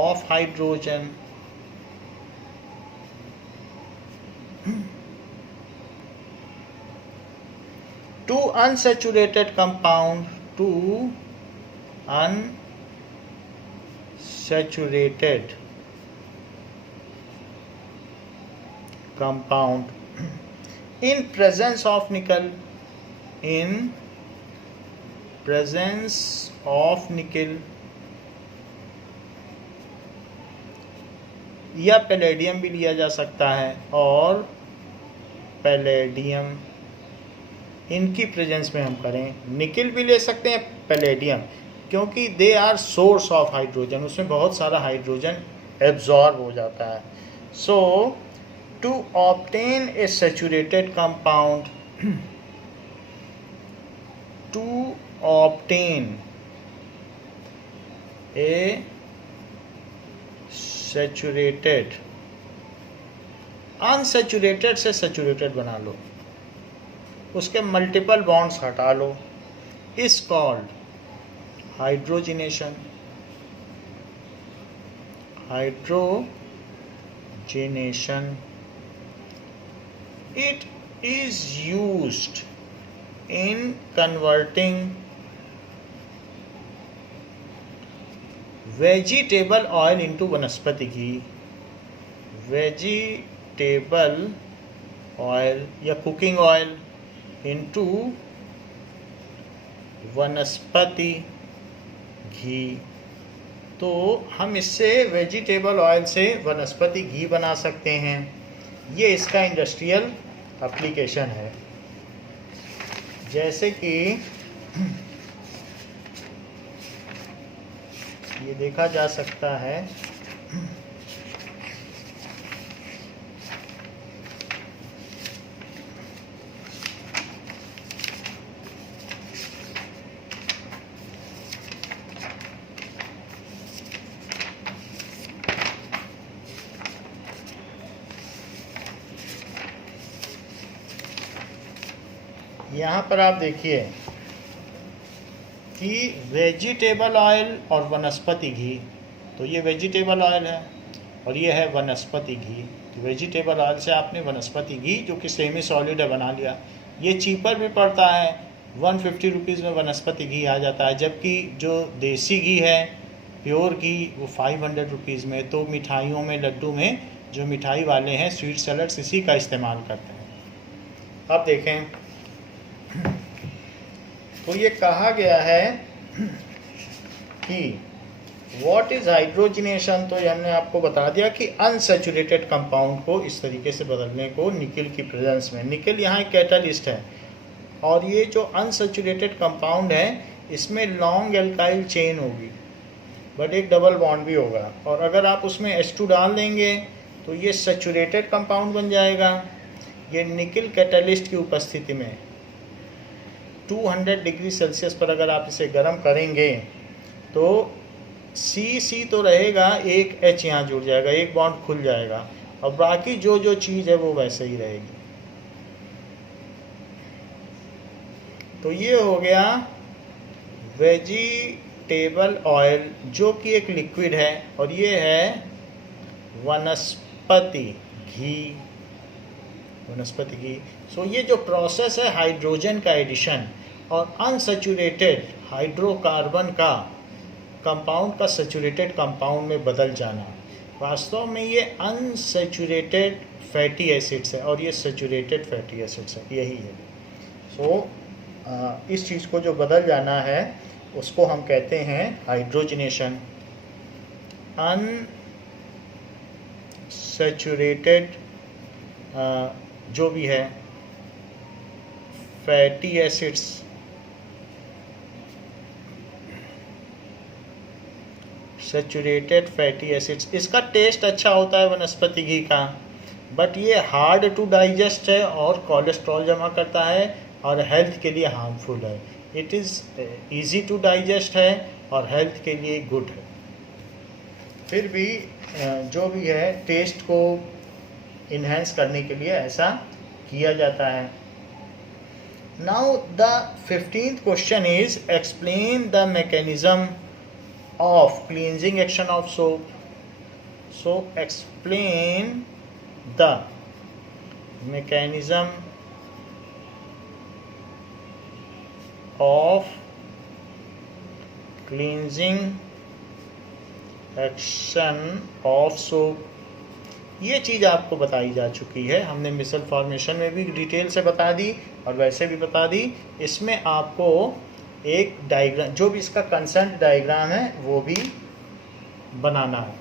of hydrogen to unsaturated compound, to unsaturated compound in presence of nickel, in presence of nickel, या palladium भी लिया जा सकता है, और palladium इनकी presence में हम करें. निकिल भी ले सकते हैं, पैलेडियम, क्योंकि they are source of hydrogen, उसमें बहुत सारा हाइड्रोजन एब्जॉर्ब हो जाता है. So to obtain a saturated compound, to obtain a saturated, unsaturated से सैचुरेटेड बना लो, उसके मल्टीपल बॉन्ड्स हटा लो, is called hydrogenation. Hydrogenation, it is used in converting vegetable oil into vanaspati ghee. Vegetable oil या cooking oil into vanaspati ghee. तो हम इससे वेजिटेबल ऑयल से वनस्पति घी बना सकते हैं. ये इसका इंडस्ट्रियल एप्लीकेशन है. जैसे कि ये देखा जा सकता है, यहाँ पर आप देखिए कि वेजिटेबल ऑयल और वनस्पति घी, तो ये वेजिटेबल ऑयल है और ये है वनस्पति घी. तो वेजिटेबल ऑयल से आपने वनस्पति घी जो कि सेमी सॉलिड है बना लिया. ये चीपर भी पड़ता है, 150 रुपीज़ में वनस्पति घी आ जाता है, जबकि जो देसी घी है प्योर घी वो 500 रुपीज़ में. तो मिठाइयों में, लड्डू में जो मिठाई वाले हैं स्वीट सेलर्स इसी का इस्तेमाल करते हैं. अब देखें, तो ये कहा गया है कि व्हाट इज़ हाइड्रोजिनेशन. तो ये हमने आपको बता दिया कि अनसैचुरेटेड कंपाउंड को इस तरीके से बदलने को निकिल की प्रेजेंस में. निकिल यहाँ एक कैटालिस्ट है और ये जो अनसैचुरेटेड कंपाउंड है इसमें लॉन्ग एल्काइल चेन होगी बट एक डबल बॉन्ड भी होगा, और अगर आप उसमें H2 डाल देंगे तो ये सैचुरेटेड कंपाउंड बन जाएगा. ये निकिल कैटालिस्ट की उपस्थिति में 200 डिग्री सेल्सियस पर अगर आप इसे गर्म करेंगे तो सी तो रहेगा, एक एच यहाँ जुड़ जाएगा, एक बॉन्ड खुल जाएगा, और बाकी जो जो चीज़ है वो वैसे ही रहेगी। तो ये हो गया वेजिटेबल ऑयल जो कि एक लिक्विड है, और ये है वनस्पति घी। वनस्पति घी। सो ये जो प्रोसेस है हाइड्रोजन का एडिशन और अनसैचुरेटेड हाइड्रोकार्बन का कंपाउंड का सैचुरेटेड कंपाउंड में बदल जाना, वास्तव में ये अनसैचुरेटेड फैटी एसिड्स है और ये सैचुरेटेड फैटी एसिड्स है, यही है। सो इस चीज़ को जो बदल जाना है उसको हम कहते हैं हाइड्रोजनेशन। अनसैचुरेटेड जो भी है fatty acids, saturated fatty acids, इसका टेस्ट अच्छा होता है वनस्पति घी का, बट ये हार्ड टू डाइजेस्ट है और कोलेस्ट्रॉल जमा करता है और हेल्थ के लिए हार्मफुल है। It is easy to digest है और हेल्थ के लिए गुड है। फिर भी जो भी है टेस्ट को इन्हेंस करने के लिए ऐसा किया जाता है। Now the 15th question is explain the mechanism of cleansing action of soap. So explain the mechanism of cleansing action of soap. ये चीज़ आपको बताई जा चुकी है, हमने मिसल फॉर्मेशन में भी डिटेल से बता दी और वैसे भी बता दी। इसमें आपको एक डायग्राम, जो भी इसका कंसेंट डायग्राम है वो भी बनाना है।